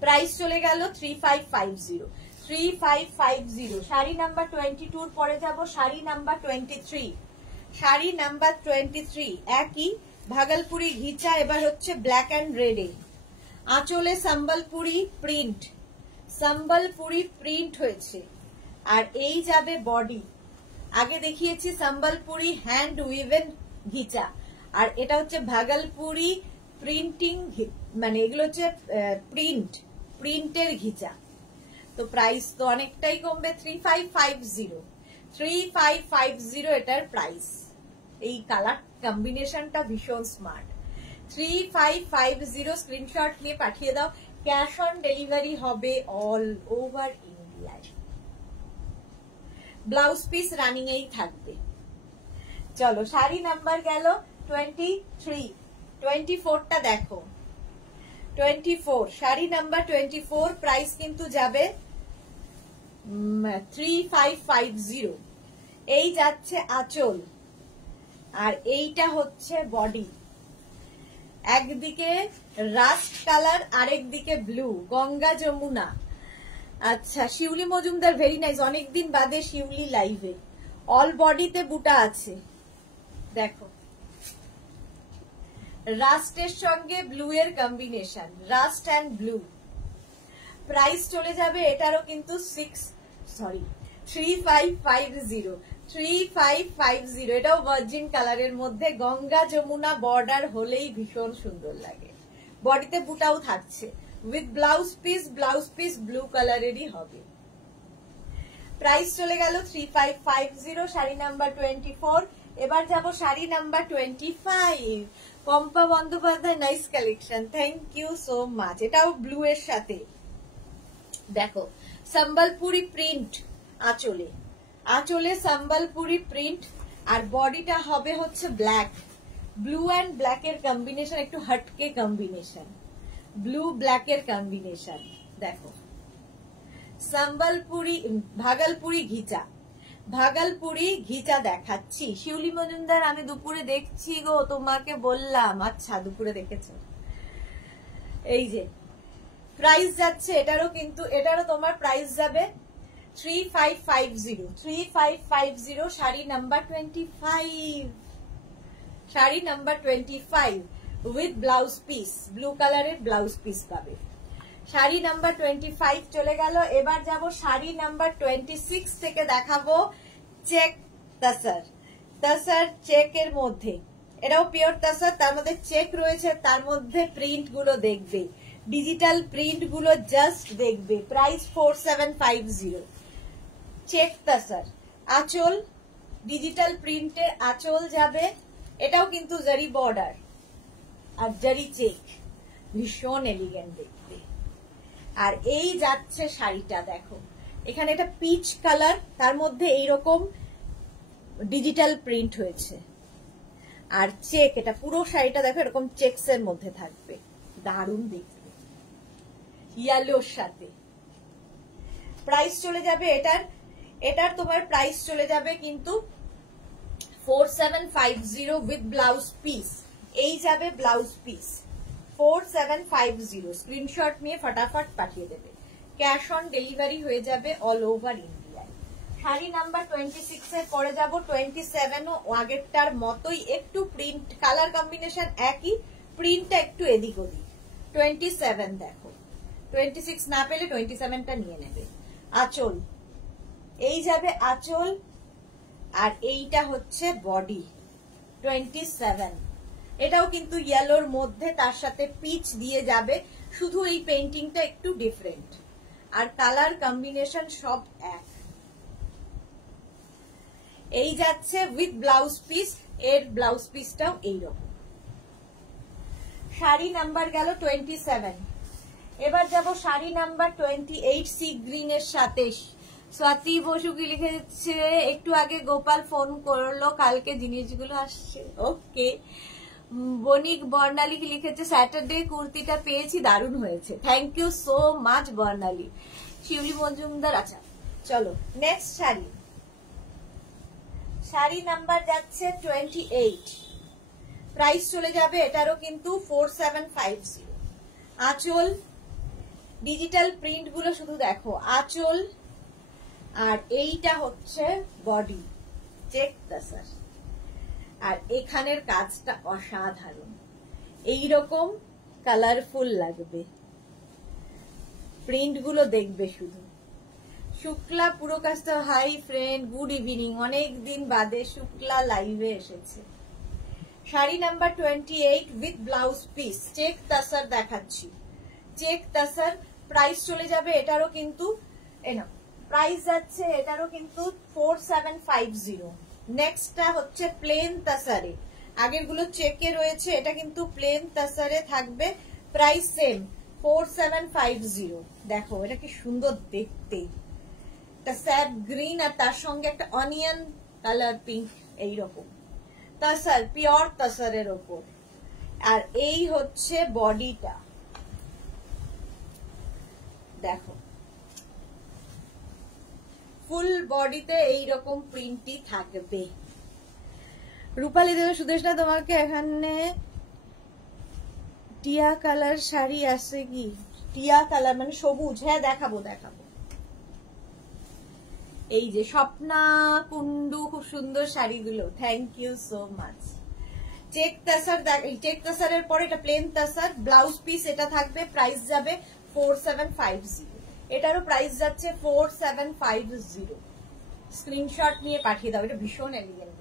প্রাইস চলে গেল 3550। 3550। শাড়ি নাম্বার 22 পরে যাব শাড়ি নাম্বার 23। শাড়ি নাম্বার 23 একই ভাগলপুরি ঘিচা, এবার হচ্ছে ব্ল্যাক অ্যান্ড রেডে। আঁচলে সম্বলপুরি প্রিন্ট, সম্বলপুরি প্রিন্ট হয়েছে, আর এই যাবে বডি। আগে দেখিয়েছি সম্বলপুরি হ্যান্ড উইভেন ঘিচা, আর এটা হচ্ছে ভাগলপুরি প্রিন্টিং, মানে এগুলো হচ্ছে প্রিন্টের ঘিচা। তো প্রাইস তো অনেকটাই কমবে, 3550। 3550 এটার প্রাইস। এই কালার কম্বিনেশনটা ভীষণ স্মার্ট। 3550 স্ক্রিনশট নিয়ে পাঠিয়ে দাও। ক্যাশ অন ডেলিভারি হবে অল ওভার ইন্ডিয়ায়। ব্লাউজ পিস রানিং এই থাকবে। চলো শাড়ি নাম্বার গেল 23। 24টা দেখো। 24 শাড়ি নাম্বার 24, প্রাইস কিন্তু যাবে 3550। এই যাচ্ছে আঁচল, আর এইটা হচ্ছে বডি। একদিকে রাস্ট কালার, আরেকদিকে ব্লু, গঙ্গা যমুনা। আচ্ছা, শিউলি মজুমদার ভেরি নাইস, অনেকদিন বাদে শিউলি লাইভে। অল বডিতে বুটা আছে, দেখো রাস্টের সঙ্গে ব্লু এর combination, rust and blue. Price চলে যাবে এটারও কিন্তু 3550। 3550। এটাও ভার্জিন কালারের মধ্যে গঙ্গা যমুনা বর্ডার হলেই ভীষণ সুন্দর লাগে। বডিতে বুটাও থাকছে with blouse piece. Blouse piece blue কালারেরই হবে। প্রাইস চলে গেল 3550। শাড়ি নাম্বার 24। এবার যাব sari number 25। Pompa Bandyopadhyay nice collection, thank you so much. এটাও ব্লু এর সাথে দেখো সম্বলপুরি প্রিন্ট। আঁচলে, আঁচলে সম্বলপুরি প্রিন্ট, আর বডিটা হবে হচ্ছে ব্ল্যাক। ব্লু অ্যান্ড ব্ল্যাক এর কম্বিনেশন, একটু হটকে কম্বিনেশন, ব্লু ব্ল্যাক এর কম্বিনেশন। দেখো সম্বলপুরি, ভাগলপুরি ঘিচা, ভাগলপুরি ঘিচা দেখাচ্ছি। শিউলি মজুমদার আমি দুপুরে দেখছি গো, তোমাকে বললাম। আচ্ছা দুপুরে দেখেছো। এই যে প্রাইস যাচ্ছে এটারও, কিন্তু এটারও তোমার প্রাইস যাবে 3550। 3550 sari number 25। Sari number 25 with blouse piece, blue কালারের ব্লাউজ পিস পাবে। শাড়ি নাম্বার 25 চলে গেল। এবার যাব শাড়ি নাম্বার 26 থেকে দেখাবো চেক তাসার। তাসার চেকের মধ্যে, এটাও পিওর তাসার, তার মধ্যে চেক রয়েছে, তার মধ্যে প্রিন্ট গুলো দেখবে, ডিজিটাল প্রিন্ট গুলো জাস্ট দেখবে। প্রাইস 4750। চেক তাসার, আঁচল ডিজিটাল প্রিন্টের আঁচল যাবে, এটাও কিন্তু জারি বর্ডার আর জারি চেক, ভীষণ এলিগেন্ট দেখতে। আর এই যাচ্ছে শাড়িটা, দেখো এখানে এটা পিচ কালার, তার মধ্যে এইরকম ডিজিটাল প্রিন্ট হয়েছে, আর চেক, এটা পুরো শাড়িটা দেখো এরকম চেকস এর মধ্যে থাকবে, দারুণ দেখতে, ইয়েলোর সাথে। প্রাইস চলে যাবে এটার তোমার প্রাইস চলে যাবে কিন্তু 4750 উইথ ব্লাউজ পিস। এই যাবে ব্লাউজ পিস 4750। স্ক্রিনশট নিয়ে ফটাফট পাঠিয়ে দেবে, ক্যাশ অন ডেলিভারি হয়ে যাবে অল ওভার ইন্ডিয়ায়। শাড়ি নাম্বার 26 এর পরে যাব 27 ও আগেরটার মতোই, একটু প্রিন্ট কালার কম্বিনেশন একই, প্রিন্টটা একটু এদিক ওদিক। 27 দেখো, 26 না পেলে 27টা নিয়ে নেবে। আঁচল, এই যাবে আঁচল, আর এইটা হচ্ছে বডি 27। এটাও কিন্তু ইয়েলোর মধ্যে, তার সাথে পিচ দিয়ে যাবে, শুধু এই পেইন্টিংটা একটু ডিফারেন্ট, আর কালার কম্বিনেশন সব এক। এই যাচ্ছে উইথ ব্লাউজ পিস, এর ব্লাউজ পিসটাও এইরকম। শাড়ি নাম্বার গেল 27। এবার যাব শাড়ি নাম্বার 28 সি গ্রিনের সাথে। স্বাতি বসু কি লিখেছে, একটু আগে গোপাল ফোন করলো, কালকে জিনিসগুলো আসছে। ওকে। বণিক বর্ণালী কি লিখেছে, স্যাটারডে কুর্তিটা পেয়েছি, দারুণ হয়েছে, থ্যাংক ইউ সো মাচ বর্ণালী। শিউলি মজুমদার, আচ্ছা চলো নেক্সট শাড়ি। শাড়ি নাম্বার যাচ্ছে 28, প্রাইস চলে যাবে এটারও কিন্তু 4750। আঁচল ডিজিটাল প্রিন্ট গুলো শুধু দেখো, আঁচল, আর এইটা হচ্ছে বডি চেক তাসার, আর এখানের কাজটা অসাধারণ, এইরকম কালারফুল লাগবে, প্রিন্ট গুলো দেখবে শুধু। শুক্লা পুরো কাজটা, হাই ফ্রেন্ড, গুড ইভিনিং, অনেক দিন বাদে শুক্লা লাইভে এসেছে। Sari number 28 with blouse piece, check tussar দেখাচ্ছি, চেক তাসার। প্রাইস চলে যাবে এটারও কিন্তু, প্রাইস যাচ্ছে এটারও কিন্তু 4750। নেক্সটটা হচ্ছে প্লেন তাসারে, আগের গুলো চেকে রয়েছে, এটা কিন্তু প্লেন তাসারে থাকবে, প্রাইস সেম 4750। দেখো এটা কি সুন্দর দেখতে, একটা স্যাপ গ্রিন আর তার সঙ্গে একটা অনিয়ন কালার পিঙ্ক, এইরকম তাসার, পিওর তাসারের ওপর। আর এই হচ্ছে বডিটা, দেখো ফুল বডিতে এইরকম প্রিন্টই থাকবে। রূপালী দেব সুদেশনা, তোমাকে এখানে টিয়া কালার শাড়ি আছে কি? টিয়া কালার মানে সবুজ? হ্যাঁ দেখাবো দেখাবো। এই যে স্বপ্না কুন্ডু, খুব সুন্দর শাড়িগুলো, thank you so much. Check tussar, check তাসারের পরে এটা প্লেন তাসার, ব্লাউজ পিস এটা থাকবে, প্রাইস যাবে 4750। এটারও প্রাইস যাচ্ছে 4750। স্ক্রিনশট নিয়ে পাঠিয়ে দাও, এটা ভীষণ এলিগেন্ট,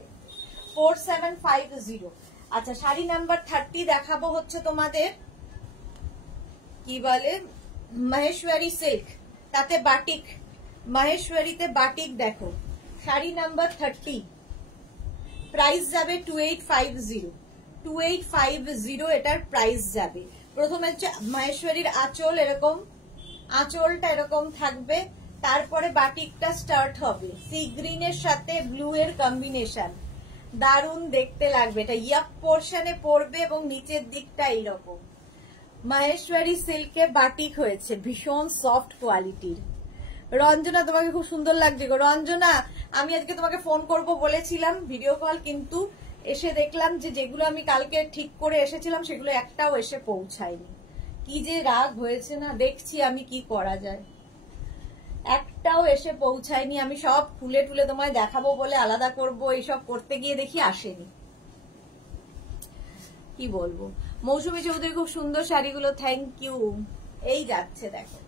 4750। আচ্ছা শাড়ি নাম্বার 30 দেখাবো হচ্ছে তোমাদের কি বলে মহেশ্বরী সিল্ক, তাতে বাটিক, মহেশ্বরীতে বাটিক। দেখো শাড়ি নাম্বার 30, প্রাইস যাবে 2850। 2850 এটার প্রাইস যাবে। প্রথমে হচ্ছে মহেশ্বরীর আঁচল, এরকম আঁচলটা এরকম থাকবে, তারপরে বাটিকটা স্টার্ট হবে, সি গ্রিনের সাথে ব্লু এর কম্বিনেশন, দারুণ দেখতে লাগবে। এটা ইয়াক পোর্শনে পড়বে এবং নিচের দিকটা এইরকম মহেশ্বরী সিল্কে বাটিক হয়েছে, ভীষণ সফট কোয়ালিটির। রঞ্জনা তোমাকে খুব সুন্দর লাগছে গো। রঞ্জনা আমি আজকে তোমাকে ফোন করব বলেছিলাম ভিডিও কল, কিন্তু এসে দেখলাম যে যেগুলো আমি কালকে ঠিক করে এসেছিলাম সেগুলো একটাও এসে পৌঁছায়নি। কি যে রাগ হয়েছে না, দেখছি আমি কি করা যায়, একটাও এসে পৌঁছায়নি। আমি সব খুলে টুলে তোমায় দেখাবো বলে আলাদা করব, এইসব করতে গিয়ে দেখি আসেনি, কি বলবো। মৌসুমী চৌধুরী খুব সুন্দর শাড়িগুলো, থ্যাংক ইউ। এই যাচ্ছে দেখো,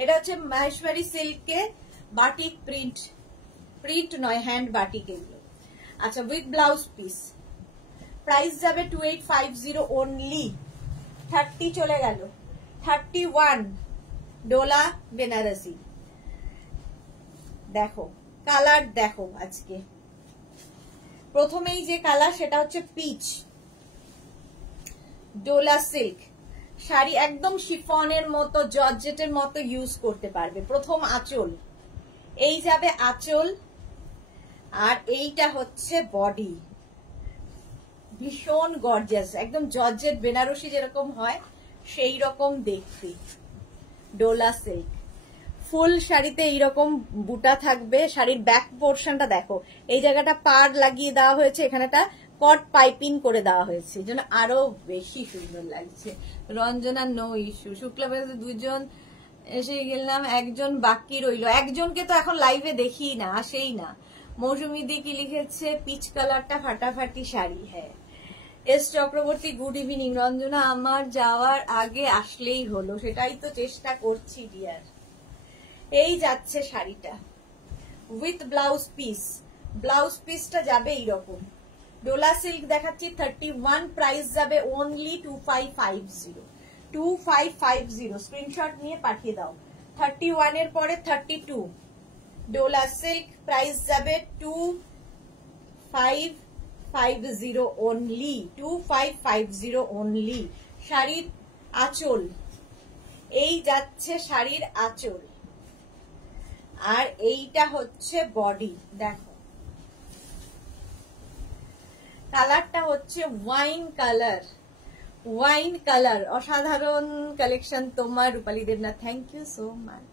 এটা হচ্ছে মাহেশ্বরী সিল্কে বাটিক প্রিন্ট, প্রিন্ট নয় হ্যান্ড বাটিক এগুলো। আচ্ছা, উইথ ব্লাউজ পিস, প্রাইস যাবে 2850 অনলি। 30 চলে গেল, 31 ডোলা বেনারসি। দেখো কালার দেখো, আজকে প্রথমেই যে কালার সেটা হচ্ছে পিচ, ডোলা সিল্ক শাড়ি, একদম শিফনের মতো জর্জেটের মতো ইউজ করতে পারবে। প্রথম আঁচল, এই যাবে আঁচল, আর এইটা হচ্ছে বডি, ভীষণ গর্জিয়াস, একদম জর্জেট বেনারসি যেরকম হয় সেই রকম দেখতে। ডোলা সিল্ক ফুল শাড়িতে এইরকম বুটা থাকবে। শাড়ির ব্যাক পোর্শনটা দেখো, এই জায়গাটা পাড় লাগিয়ে দেওয়া হয়েছে, এখানেটা কট পাইপিং করে দেওয়া হয়েছে, যেন আরো বেশি সুন্দর লাগছে। রঞ্জনা নো ইস্যু, শুক্লা দুজন এসে গেলাম, একজন বাকি রইল, একজনকে তো এখন লাইভে দেখি না, আসেই না। মৌসুমী দি কি লিখেছে, পিচ কালারটা ফাটাফাটি শাড়ি। হ্যাঁ, S Chakraborty good evening. Ranjana আমার যাওয়ার আগে আসলেই হলো, সেটাই তো চেষ্টা করছি ডিয়ার। এই যাচ্ছে শাড়িটা উইথ ব্লাউজ পিস, ব্লাউজ পিসটা যাবে এইরকম। ডোলা সিল্ক দেখাচ্ছি 31, প্রাইস যাবে অনলি 2550। 2550 স্ক্রিনশট নিয়ে পাঠিয়ে দাও। 31 এর পরে 32 ডোলা সিল্ক, প্রাইস যাবে 2550 অনলি, 2550 অনলি। শাড়ির আঁচল, এই যাচ্ছে শাড়ির আঁচল, আর এইটা হচ্ছে বডি। দেখো কালারটা হচ্ছে ওয়াইন কালার, ওয়াইন কালার, অসাধারণ কালেকশন তোমার Rupali Debnath, thank you so much.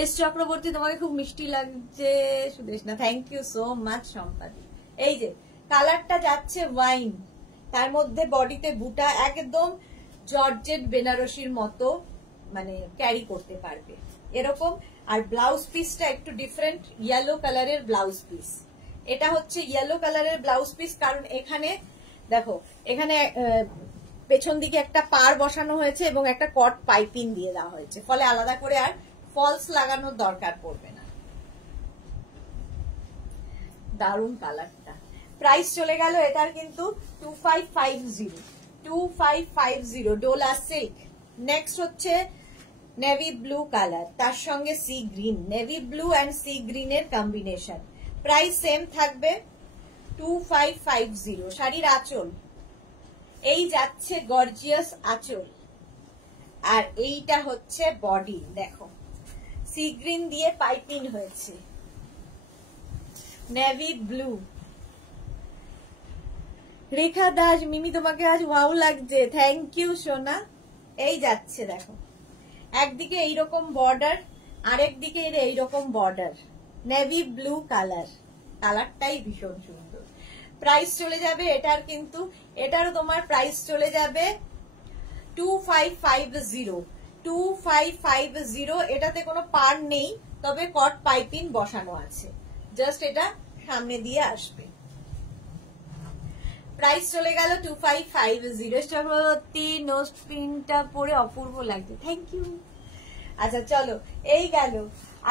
S Chakraborty তোমাকে খুব মিষ্টি লাগছে, Sudeshna thank you so much. Sampadi, এই যে কালারটা যাচ্ছে ওয়াইন, তার মধ্যে বডিতে বুটা, একদম জর্জেট বেনারসির মতো মানে ক্যারি করতে পারবে এরকম। আর ব্লাউজ পিসটা একটু ডিফারেন্ট, ইয়েলো কালারের ব্লাউজ পিস। এটা হচ্ছে ইয়েলো কালারের ব্লাউজ পিস, কারণ এখানে দেখো, এখানে পেছন দিকে একটা পাড় বসানো হয়েছে এবং একটা কট পাইপিং দিয়ে দেওয়া হয়েছে, ফলে আলাদা করে আর ফলস লাগানোর দরকার পড়বে না। দারুণ কালারটা। প্রাইস চলে গেল এটার কিন্তু 2550, 2550 ডোলা সিল্ক। নেক্সট হচ্ছে নেভি ব্লু কালার, তার সঙ্গে sea green, navy blue and sea গ্রিনের কম্বিনেশন। প্রাইস সেম থাকবে 2550। শাড়ির আঁচল, এই যাচ্ছে গর্জিয়াস আঁচল, আর এইটা হচ্ছে বডি। দেখো সি গ্রিন দিয়ে পাইপিং হয়েছে, নেভি ব্লু। রেখা দাস, মিমি তোমাকে আজ ওয়াও লাগছে, থ্যাংক ইউ সোনা। এই যাচ্ছে দেখো, একদিকে এইরকম বর্ডার, আরেক দিকে এইরকম বর্ডার, নেভি ব্লু কালার, কালারটাই ভীষণ সুন্দর। প্রাইস চলে যাবে এটার কিন্তু, এটারও তোমার প্রাইস চলে যাবে 2550, 2550। এটাতে কোনো পার নেই, তবে কট পাইপিং বসানো আছে, জাস্ট এটা সামনে দিয়ে আসবে। প্রাইস চলে গেল 2550। চক্রবর্তী নোজ প্রিন্টটা পরে অপূর্ব লাগছে, থ্যাংক ইউ। আচ্ছা চলো, এই গেল।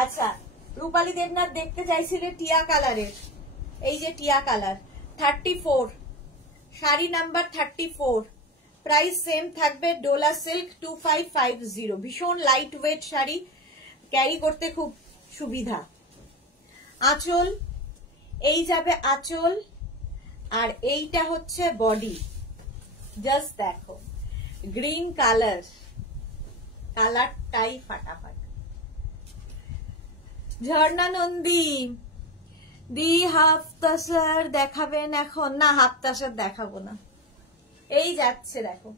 আচ্ছা, রূপালী দেবনাথ দেখতে চাইছিলে টিয়া কালারের, এই যে টিয়া colour 34, sari number 34, price same থাকবে। ডোলা সিল্ক 2550, ভীষণ লাইট ওয়েট শাড়ি, ক্যারি করতে খুব সুবিধা। আঁচল, এই যাবে আঁচল, আর এইটা হচ্ছে বডি। জাস্ট দেখো গ্রিন কালার, কালারটাই ফাটাফাটি। ঝর্ণা নন্দী দি হাফ তাসার দেখাবেন এখন? না, হাফ তাসার দেখাবো না। এই যাচ্ছে দেখো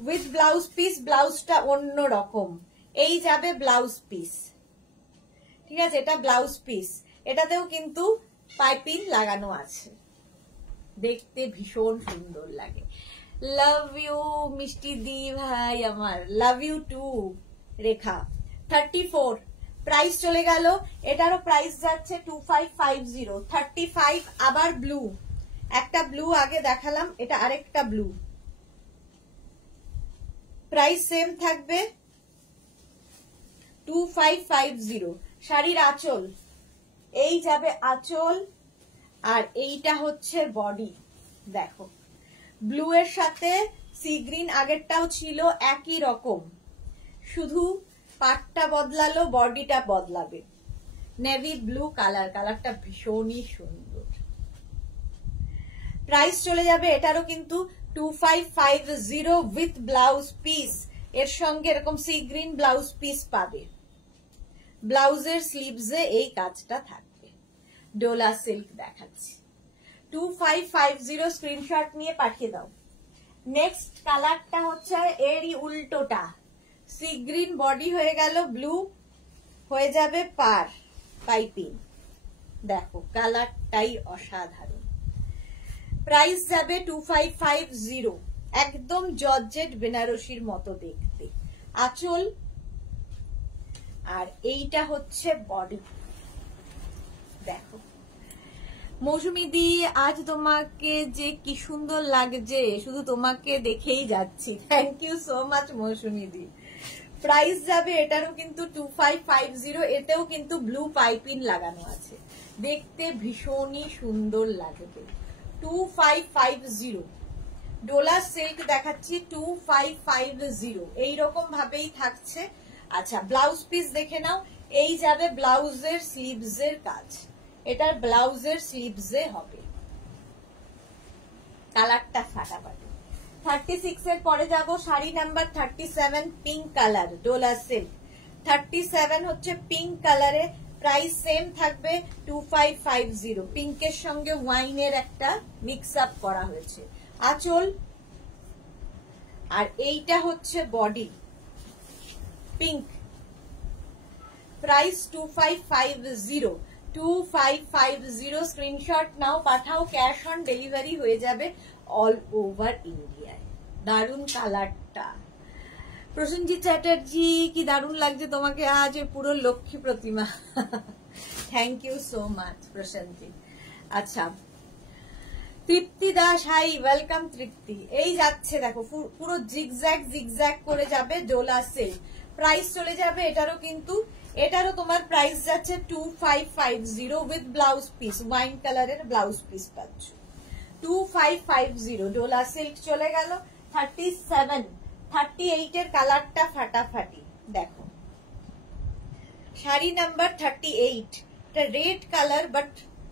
উইথ ব্লাউজ পিস, ব্লাউজটা অন্য রকম, এই যাবে ব্লাউজ পিস, ঠিক আছে, এটা ব্লাউজ পিস, এটাতেও কিন্তু পাইপিং লাগানো আছে, দেখতে ভীষণ সুন্দর লাগে। লাভ ইউ মিষ্টি দি ভাই আমার, love you too Rekha. 34, price চলে গেল, এটারও প্রাইস যাচ্ছে 2550। 35 আবার ব্লু, একটা ব্লু আগে দেখালাম, এটা আরেকটা ব্লু, প্রাইস সেম থাকবে 2550। শাড়ির আঁচল, এই যাবে আঁচল, আর এইটা হচ্ছে বডি। দেখো ব্লু এর সাথে সি গ্রিন, আগেরটাও ছিল একই রকম, শুধু পাটটা বদলালো, বডিটা বদলাবে। নেভি ব্লু কালার, কালারটা ভীষণই সুন্দর। প্রাইস চলে যাবে এটারও কিন্তু 2550 উইথ ব্লাউজ পিস। এর সঙ্গে এরকম সি গ্রিন ব্লাউজ পিস পাবে। ব্লাউজের স্লিভসে এই কাজটা থাকবে। ডোলা সিল্ক দেখাচ্ছি, 2550। স্ক্রিনশট নিয়ে পাঠিয়ে দাও। নেক্সট কালারটা হচ্ছে এরই উল্টোটা, সি গ্রিন বডি হয়ে গেল, ব্লু হয়ে যাবে পার পাইপিং। দেখো কালারটাই অসাধারণ। প্রাইস যাবে 2550। একদম জর্জেট বেনারসির মতো দেখতে। আঁচল, আর এইটা হচ্ছে বডি। দেখো মৌসুমী দি, আজ তোমাকে যে কি সুন্দর লাগছে, শুধু তোমাকে দেখেই যাচ্ছি। Thank you so much Mousumi দি। প্রাইস যাবে এটারও কিন্তু 2550। এতেও কিন্তু ব্লু পাইপিং লাগানো আছে, দেখতে ভীষণই সুন্দর লাগবে। 2550। ডোলা সিল্ক দেখাচ্ছি 2550। এইরকম ভাবেই থাকছে। আচ্ছা ব্লাউজ পিস দেখে নাও। এই যাবে ব্লাউজের স্লিভসের কাজ, এটার ব্লাউজের স্লিভসে হবে। কালারটা ফাটাফাটি। 36 এর পরে যাব sari number 37, pink colour, Dola silk. 37 হচ্ছে পিঙ্ক কালারে। প্রাইস সেম থাকবে 2550। পিঙ্কের সঙ্গে ওয়াইনের একটা মিক্স আপ করা হয়েছে। আঁচল, আর এইটা হচ্ছে বডি, পিঙ্ক। প্রাইস 2550। 2550। স্ক্রিনশট নাও, পাঠাও। ক্যাশ অন ডেলিভারি হয়ে যাবে অল ওভার ইন্ডিয়ায়। দারুণ কালারটা। প্রসেনজিৎ চ্যাটার্জি, কি দারুণ লাগছে তোমাকে আজ, পুরো লক্ষ্মী প্রতিমা। Thank you so much Prosenjit. আচ্ছা তৃপ্তি দাস, হাই, ওয়েলকাম তৃপ্তি। এই যাচ্ছে দেখো পুরো জিগজ্যাগ জিগজ্যাগ করে যাবে ডোলা সিল্ক। প্রাইস চলে যাবে এটারও কিন্তু, এটারও তোমার প্রাইস যাচ্ছে 2550 উইথ ব্লাউজ পিস। ওয়াইন কালারের ব্লাউজ পিস পাচ্ছ। 2550 ডোলা সিল্ক চলে গেল। 37, 38 এর কালারটা ফাটাফাটি। দেখো শাড়ি নাম্বার 38, এটা রেড কালার বাট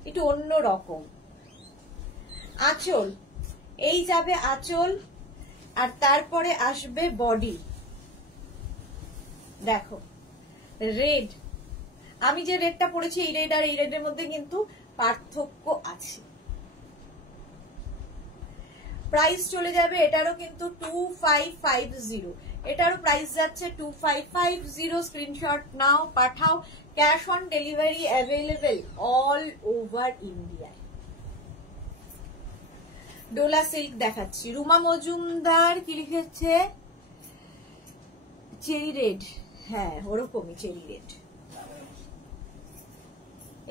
একটু অন্য রকম। আঁচল, এই যাবে আঁচল, আর তারপরে আসবে বডি। দেখো রেড, আমি যে রেডটা পরেছি এই রেড আর এই রেডের মধ্যে কিন্তু পার্থক্য আছে। প্রাইস চলে যাবে এটারও কিন্তু 2550। এটারও প্রাইস যাচ্ছে 2550। স্ক্রিনশট নাও, পাঠাও। Cash on delivery available all over India. Dola silk দেখাচ্ছি। রুমা মজুমদার কি লিখেছে? Cherry red. হ্যাঁ ওরকমই চেরি রেড।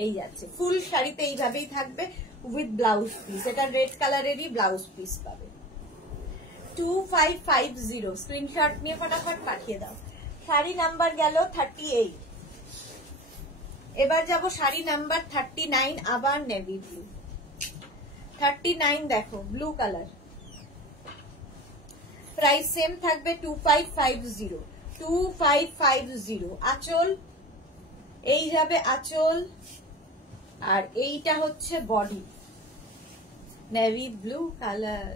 এই যাচ্ছে ফুল শাড়িতে এইভাবেই থাকবে উইথ ব্লাউজ পিস। এটা রেড কালারেরই ব্লাউজ পিস পাবে। 2550। স্ক্রিনশট নিয়ে ফটাফট পাঠিয়ে দাও। শাড়ি নাম্বার গেল 38। এবার যাব শাড়ি নাম্বার 39, আবার নেভি ব্লু। 39 দেখো ব্লু কালার। প্রাইস সেম থাকবে 2550। 2550। আঁচল, এই যাবে আঁচল, আর এইটা হচ্ছে body, navy blue colour.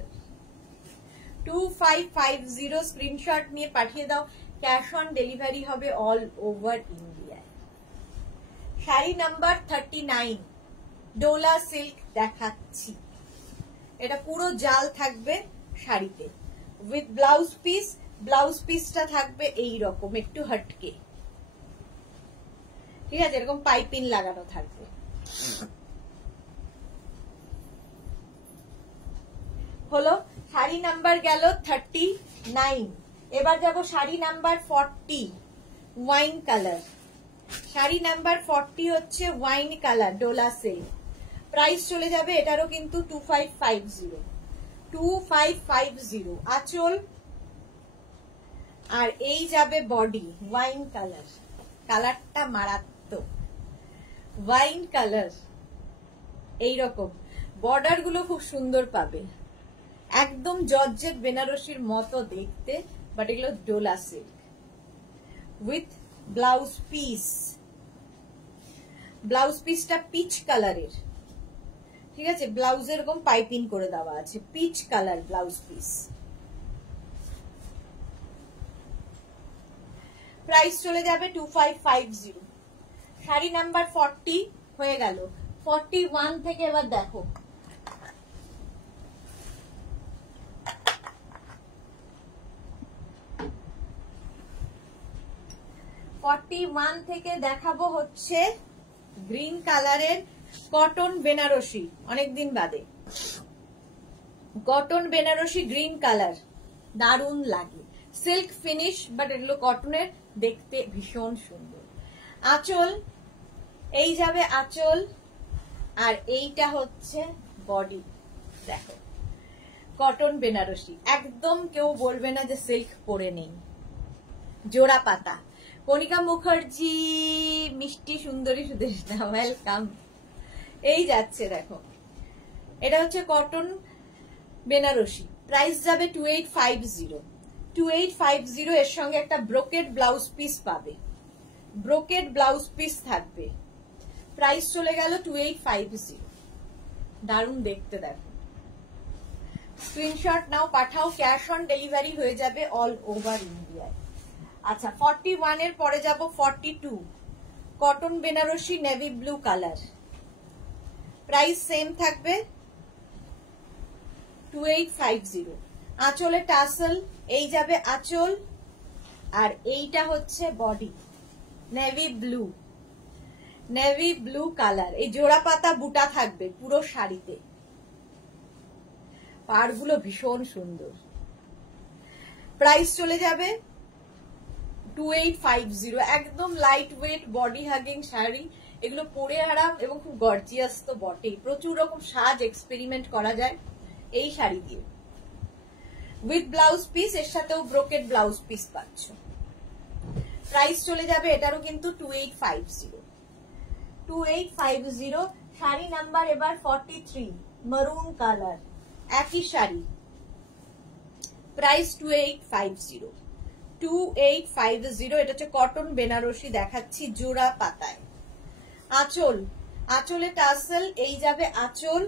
2550। Screenshot নিয়ে পাঠিয়ে দাও। ক্যাশ অন ডেলিভারি হবে অল ওভার ইন্ডিয়ায়। শাড়ি নাম্বার 39 ডোলা সিল্ক দেখাচ্ছি। এটা পুরো জাল থাকবে শাড়িতে উইথ ব্লাউজ পিস। ব্লাউজ পিসটা থাকবে এই রকম একটু হটকে, ঠিক আছে, এরকম পাইপিং লাগানো থাকবে। হলো শাড়ি নাম্বার গেল 39। এবার যাব sari number 40, wine colour. Sari number 40 হচ্ছে wine colour, Dola silk. Price চলে যাবে এটারও কিন্তু 2550। 2550। আঁচল, আর এই যাবে বডি ওয়াইন কালার, কালারটা মারাত্মক ওয়াইন কালার। এইরকম বর্ডার গুলো খুব সুন্দর পাবে, একদম জর্জেট বেনারসির মতো দেখতে, বাট এগুলো Dola silk with blouse piece. Blouse পিসটা পিচ কালারের, ঠিক আছে, ব্লাউজ এরকম পাইপিং করে দেওয়া আছে, peach colour blouse piece. Price চলে যাবে 2550। শাড়ি নাম্বার 40 হয়ে গেল। 41 থেকে এবার দেখো, 41 থেকে দেখাবো হচ্ছে গ্রিন কালারের কটন বেনারসি, অনেকদিন বাদে কটন বেনারসি গ্রিন কালার, দারুণ লাগে, সিল্ক ফিনিশ, বাট এগুলো কটনের, দেখতে ভীষণ সুন্দর। আঁচল, এই যাবে আঁচল, আর এইটা হচ্ছে বডি। দেখো কটন বেনারসি, একদম কেউ বলবে না যে সিল্ক পরে নেই। জোড়া পাতা, কণিকা মুখার্জি, মিষ্টি সুন্দরী সুদেশনা, ওয়েলকাম। এই যাচ্ছে দেখো, এটা হচ্ছে কটন বেনারসি, প্রাইস যাবে 2850। 2850, এর সঙ্গে একটা ব্রোকেড ব্লাউজ পিস পাবে, ব্রোকেড ব্লাউজ পিস থাকবে। প্রাইস চলে গেল 2850, দারুণ দেখতে। দেখো স্ক্রিনশট নাও, পাঠাও, ক্যাশ অন ডেলিভারি হয়ে যাবে অল ওভার ইন্ডিয়ায়। আচ্ছা 41 এর পরে যাব 42, cotton Benarasi navy blue colour, price same থাকবে 2850। আঁচলে টাসেল, এই যাবে আঁচল, আর এইটা হচ্ছে body navy blue, navy blue colour. এই জোড়া পাতা বুটা থাকবে পুরো শাড়িতে, পাড়গুলো ভীষণ সুন্দর। প্রাইস চলে যাবে 2850, একদম light weight body hugging sari, এগুলো পরে আরাম এবং খুব গর্জিয়াস তো বটেই, প্রচুর রকম সাজ এক্সপেরিমেন্ট করা যায় এই শাড়ি দিয়ে, উইথ ব্লাউজ পিস, এর সাথেও ব্রোকেড ব্লাউজ পিস পাচ্ছ। প্রাইস চলে যাবে এটারও কিন্তু 2850। 2850, শাড়ি নাম্বার এবার 43, মারুন কালার, একই শাড়ি, প্রাইস 2850। 2850, এটা হচ্ছে কটন বেনারসি দেখাচ্ছি জোড়া পাতায়। আঁচল, আঁচলে টাসেল, এই যাবে আঁচল,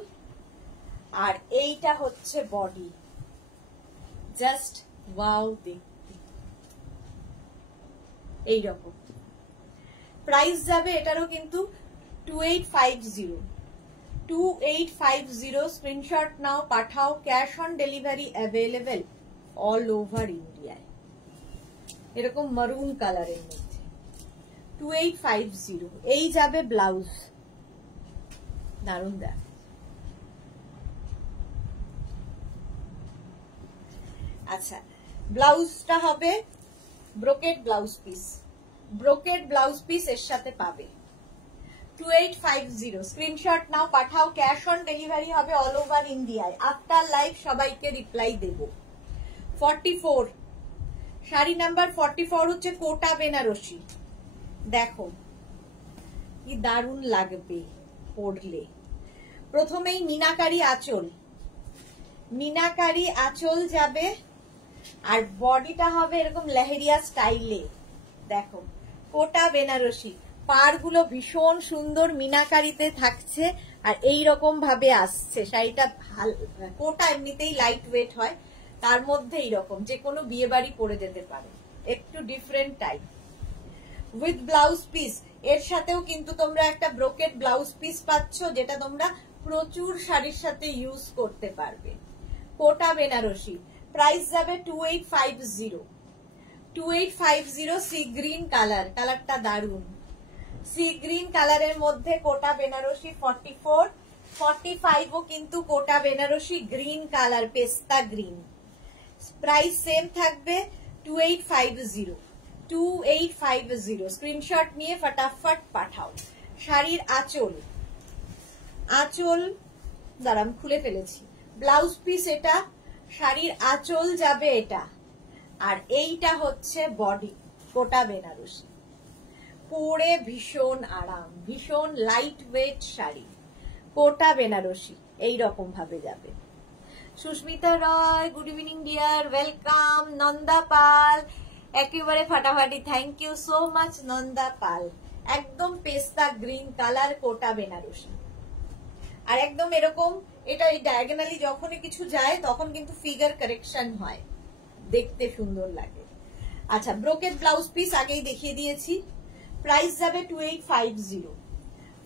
আর এইটা হচ্ছে বডি, জাস্ট ওয়াও দেখতে এইরকম। প্রাইস যাবে এটারও কিন্তু 2850। 2850, স্ক্রিনশট নাও, পাঠাও, cash on delivery available all over ইন্ডিয়ায়। এরকম মারুন কালারের মধ্যে 2850, এই যাবে ব্লাউজ, দারুণ দেখ। আচ্ছা ব্লাউজটা হবে brocade blouse piece, brocade blouse piece এর সাথে পাবে। 2850, স্ক্রিনশট নাও, পাঠাও, ক্যাশ অন ডেলিভারি হবে অল ওভার ইন্ডিয়ায়। আফটার লাইভ সবাইকে রিপ্লাই দেব। 44, শাড়ি নাম্বার 44 হচ্ছে কোটা বেনারসি, দেখো কি দারুণ লাগবে পরলে। প্রথমেই মিনাকারি আঁচল, মিনাকারি আঁচল যাবে, আর বডিটা হবে এরকম লেহেরিয়া স্টাইলে। দেখো কোটা বেনারসি, পাড়গুলো ভীষণ সুন্দর মিনাকারিতে থাকছে, আর এই রকম ভাবে আসছে শাড়িটা। কোটা এমনিতেই লাইট ওয়েট হয়, তার মধ্যে এইরকম যে কোনো বিয়ে বাড়ি পরে যেতে পারে, একটু different type, with blouse piece. এর সাথেও কিন্তু তোমরা একটা ব্রোকেড ব্লাউজ পিস পাচ্ছ, যেটা তোমরা প্রচুর শাড়ির সাথে ইউজ করতে পারবে। কোটা বেনারসি, প্রাইস যাবে 2850। 2850, সি গ্রিন কালার, কালারটা দারুন, সি গ্রিন কালারের মধ্যে কোটা বেনারসি 44। 45ও কিন্তু কোটা বেনারসি গ্রিন কালার, পেস্তা গ্রিন, প্রাইস সেম থাকবে 2850। 2850, স্ক্রিনশট নিয়ে ফটাফট পাঠাও। শাড়ির আঁচল, আঁচল দাঁড়াম খুলে ফেলেছি, ব্লাউজ পিস এটা, শাড়ির আঁচল যাবে এটা, আর এইটা হচ্ছে বডি, কোটা বেনারসি, পরে ভীষণ আরাম, ভীষণ লাইট ওয়েট শাড়ি, কোটা বেনারসি এইরকম ভাবে যাবে। Susmita Roy, good evening dear, welcome. Nanda Pal, একেবারে ফাটাফাটি, thank you so much Nanda Pal. একদম পেস্তা গ্রিন কালার, কোটা বেনারসি, আর একদম এরকম, এটা এই ডায়াগোনালি যখনই কিছু যায় তখন কিন্তু ফিগার কারেকশন হয়, দেখতে সুন্দর লাগে। আচ্ছা, ব্রোকেড ব্লাউজ পিস আগেই দেখিয়ে দিয়েছি, প্রাইস যাবে 2850,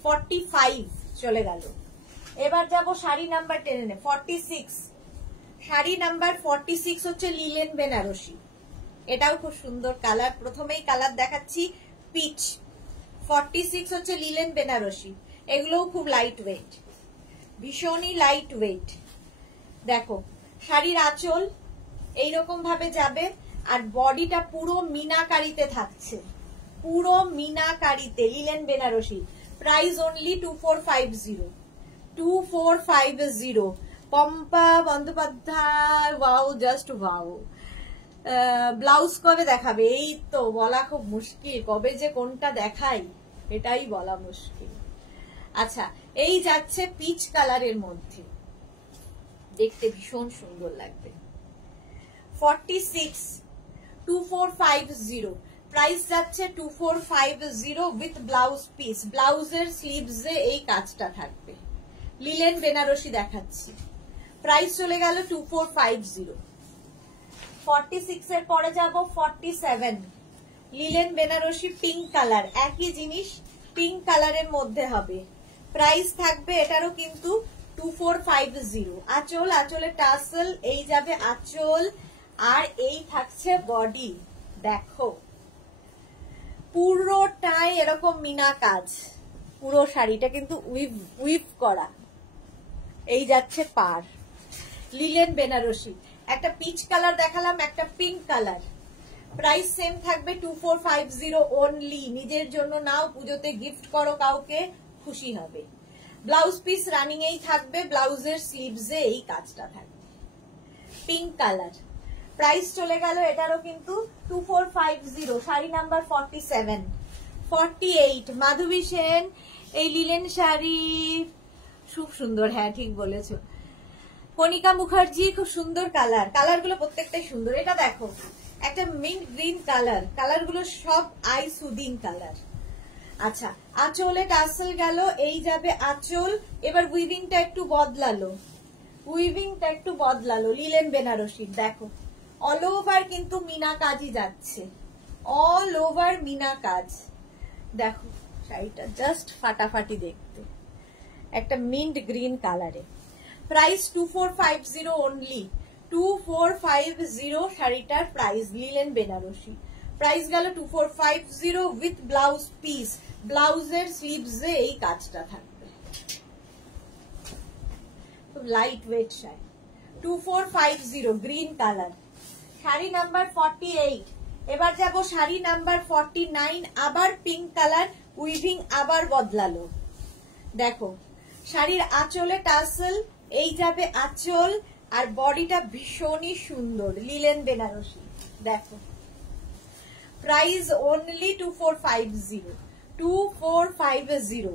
45 চলে গেল। এবার যাব শাড়ি নাম্বার 10 46, শাড়ি নাম্বার 46 হচ্ছে লিলেন বেনারসি, এটাও খুব সুন্দর কালার, প্রথমেই কালার দেখাচ্ছি পিচ। 46 হচ্ছে লিলেন বেনারসি, এগুলোও খুব লাইট ওয়েট, ভীষণই লাইট ওয়েট। দেখো শাড়ির আঁচল এইরকম ভাবে যাবে, আর বডিটা পুরো মিনাকারিতে থাকছে, পুরো মিনাকারিতে, linen Benarasi. Price only 2450, 2450। Pompa Bandyopadhyay, wow, just wow. Blouse কবে দেখাবে? এই তো বলা খুব মুশকিল, কবে যে কোনটা দেখাই এটাই বলা মুশকিল। আচ্ছা, এই যাচ্ছে পিচ কালারের মধ্যে, দেখতে ভীষণ সুন্দর লাগবে। 46, 2450, প্রাইস যাচ্ছে 2450 উইথ ব্লাউজ পিস, ব্লাউজের স্লিভসে এই কাজটা থাকবে। লিলেন বেনারসি দেখাচ্ছি, প্রাইস চলে গেল 2450। 46 এর পরে যাব 47, লিলেন বেনারসি পিঙ্ক কালার, একই জিনিস পিঙ্ক কালারের মধ্যে হবে, প্রাইস থাকবে এটারও কিন্তু 2450। আঁচল, আঁচলে টাসেল, এই যাবে আঁচল, আর এই থাকছে বডি। দেখো পুরোটাই এরকম মিনা কাজ, পুরো শাড়িটা কিন্তু উইভ করা। এই যাচ্ছে পার, লিলেন বেনারসি। একটা পিচ কালার দেখালাম, একটা পিঙ্ক কালার, প্রাইস সেম থাকবে 2450 অনলি। নিজের জন্য নাও, পুজোতে গিফট করো কাউকে, খুশি হবে। ব্লাউজ পিস রানিং এই থাকবে, ব্লাউজের স্লিভসে এই কাজটা থাকবে, পিঙ্ক কালার। প্রাইস চলে গেল এটারও কিন্তু 2450। শাড়ি নাম্বার 47, 48, মাধবী সেন, এই লিলেন শাড়ি খুব সুন্দর, হ্যাঁ ঠিক বলেছো। কণিকা মুখার্জি, খুব সুন্দর কালার, কালারগুলো প্রত্যেকটাই সুন্দর। এটা দেখো একটা মিন্ট গ্রিন কালার, কালারগুলো সব আই সুদিং কালার। আচ্ছা, আঁচলে টাসেল গেল, এই যাবে আঁচল। এবার উইভিংটা একটু বদলালো, উইভিংটা একটু বদলালো, লিলেন বেনারসি। দেখো অল ওভার কিন্তু মিনা কাজই যাচ্ছে, অল ওভার মিনা কাজ। দেখো শাড়িটা জাস্ট ফাটাফাটি দেখতে, একটা মিন্ট গ্রিন কালারে। প্রাইস 2450 অনলি, 2450 শাড়িটার প্রাইস, লিলেন বেনারসি। প্রাইস গেল 2450 উইথ ব্লাউজ পিস, ব্লাউজের স্লিভসে এই কাজটা থাকবে, light weight sari, 2450 green colour. Sari number 48, এবার যাব শাড়ি নাম্বার 49, আবার পিঙ্ক কালার, উইভিং আবার বদলালো। দেখো শাড়ির আঁচলে টাসেল, এই যাবে আঁচল, আর বডিটা ভীষণই সুন্দর, লিলেন বেনারসি। দেখো প্রাইস অনলি 2450, 2450।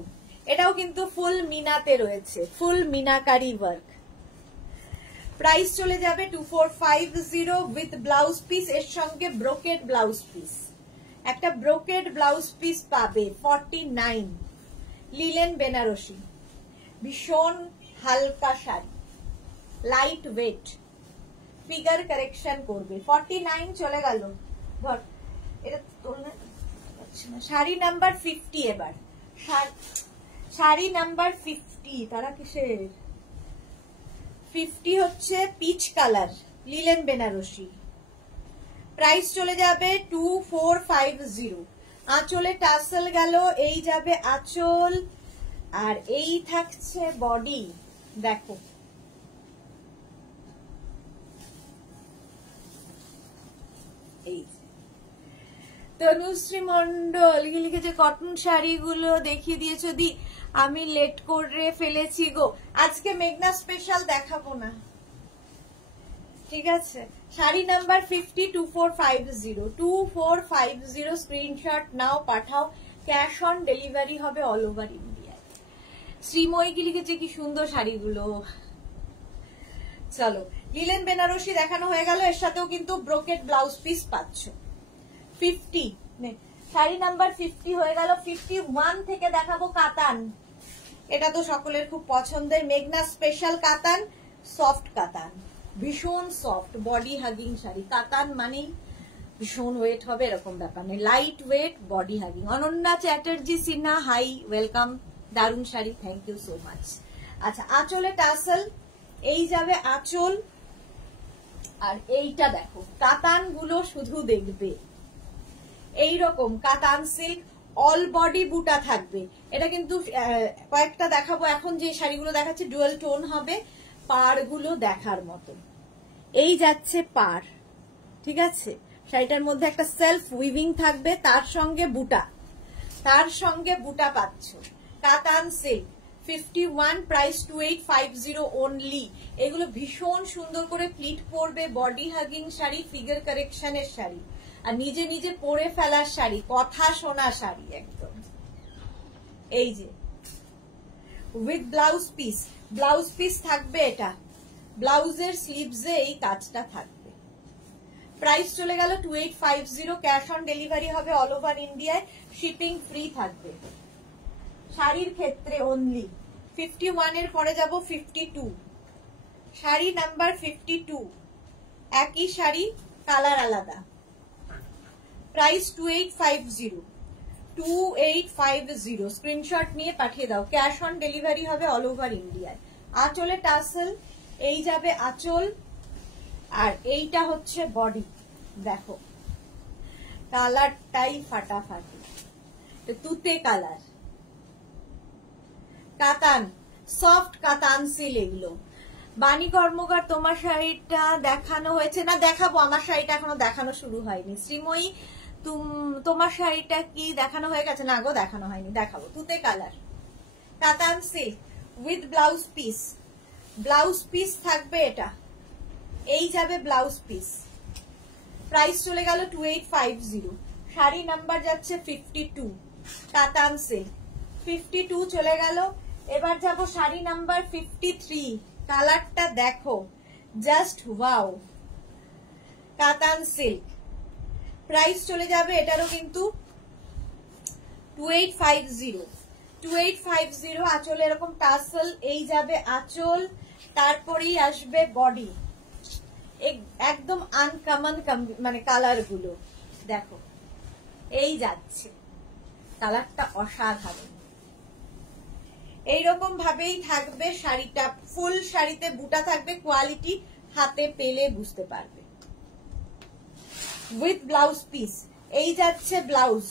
এটাও কিন্তু ফুল মিনাতে রয়েছে, ফুল মিনাকারি ওয়ার্ক। প্রাইস চলে যাবে 2450 উইথ ব্লাউজ পিস, এর সঙ্গে ব্রোকেড ব্লাউজ পিস, একটা ব্রোকেড ব্লাউজ পিস পাবে। 49, লিলেন বেনারসি, ভীষণ হালকা sari, light wait, figure correction করবে। 49 চলে গেল, ধর এটা তোলনা। শাড়ি নাম্বার 50, এবার শাড়ি নাম্বার 50, তারা কিসের? 50 হচ্ছে peach colour, linen Benarasi. Price চলে যাবে 2450। আঁচলে টাসেল গেল, এই যাবে আঁচল, আর এই থাকছে বডি। দেখো এই তনুশ্রী মন্ডল লিখেছে, কটন শাড়িগুলো দেখিয়ে দিয়েছো দি, আমি লেট করে ফেলেছি গো, আজকে মেঘনা স্পেশাল দেখাবো না, ঠিক আছে, শাড়ি নাম্বার 50 2450 2450 স্ক্রিনশট নাও, পাঠাও। ক্যাশ অন ডেলিভারি হবে অল ওভার ইন্ডিয়া। শ্রীময়ী কি লিখেছে, কি সুন্দর শাড়িগুলো। চলো, লিলেন বেনারসি দেখানো হয়ে গেল, এর সাথেও কিন্তু ব্রোকেট ব্লাউজ পিস পাচ্ছ। 50 শাড়ি নাম্বার 50 হয়ে গেল। 51 থেকে দেখাবো কাতান। এটা তো সকলের খুব পছন্দের, মেঘনা স্পেশাল কাতান, সফট কাতান, ভীষণ সফট বডি হাগিং শাড়ি। কাতান মানেই ভীষণ ওয়েট হবে এরকম ব্যাপার নেই, light weight body hugging. Ananya Chatterjee Sinha, hi, welcome, দারুণ sari, thank you so much. আচ্ছা, আঁচলে টাসেল, এই যাবে আঁচল, আর এইটা দেখো কাতান গুলো শুধু দেখবে এইরকম কাতান সিল্ক, অল বডি বুটা থাকবে। এটা কিন্তু কয়েকটা দেখাবো এখন, যে শাড়িগুলো দেখাচ্ছে ডুয়াল টোন হবে, পার গুলো দেখার মতো। এই যাচ্ছে পার, ঠিক আছে, শাড়িটার মধ্যে একটা সেলফ উইভিং থাকবে, তার সঙ্গে বুটা, পাচ্ছ। কাতান সিল্ক 51, প্রাইস 2850 অনলি। এগুলো ভীষণ সুন্দর করে প্লিট পরবে, বডি হাগিং শাড়ি, ফিগার কারেকশনের শাড়ি, আর নিজে নিজে পরে ফেলার শাড়ি, কথা শোনা শাড়ি একদম। এই যে উইথ ব্লাউজ পিস থাকবে, এটা ব্লাউজের স্লিভসে এই কাজটা থাকবে। প্রাইস চলে গেল 2850, ক্যাশ অন ডেলিভারি হবে অল ওভার ইন্ডিয়ায়, শিপিং ফ্রি থাকবে শাড়ির ক্ষেত্রে অনলি। 51 এর পরে যাব 52, শাড়ি নাম্বার 52, একই শাড়ি, কালার আলাদা, প্রাইস 2850 স্ক্রিনশট নিয়ে পাঠিয়ে দাও, ক্যাশ অন ডেলিভারি হবে অল ওভার ইন্ডিয়ায়। আঁচলে টাসেল, এই যাবে আঁচল, আর এইটা হচ্ছে বডি। দেখো কালারটাই ফাটাফাটি, তুতে কালার, কাতান, সফট কাতান সিল এগুলো। বাণী কর্মকার, তোমার শাড়িটা দেখানো হয়েছে না? দেখাবো, আমার শাড়িটা এখনো দেখানো শুরু হয়নি। শ্রীময়ী, তোমার শাড়িটা কি দেখানো হয়ে গেছে? না গো, দেখানো হয়নি, দেখাবো। তুতে কালার, কাতান সিল্ক উইথ ব্লাউজ পিস থাকবে, এটা এই যাবে ব্লাউজ পিস। প্রাইস চলে গেল 2850, শাড়ি নাম্বার যাচ্ছে 52, কাতান সিল্ক 52 চলে গেল। এবার যাব শাড়ি নাম্বার 53, কালারটা দেখো, জাস্ট ওয়াও, কাতান সিল্ক। প্রাইস চলে যাবে এটারও কিন্তু 2850, আঁচলে এরকম টাসেল, এই যাবে আঁচল, তারপরেই আসবে বডি। একদম আনকমন মানে কালার গুলো দেখো, এই যাচ্ছে কালারটা অসাধারণ। এইরকম ভাবেই থাকবে শাড়িটা, ফুল শাড়িতে বুটা থাকবে, কোয়ালিটি হাতে পেলে বুঝতে পারবে। উইথ ব্লাউজ পিস, এই যাচ্ছে ব্লাউজ।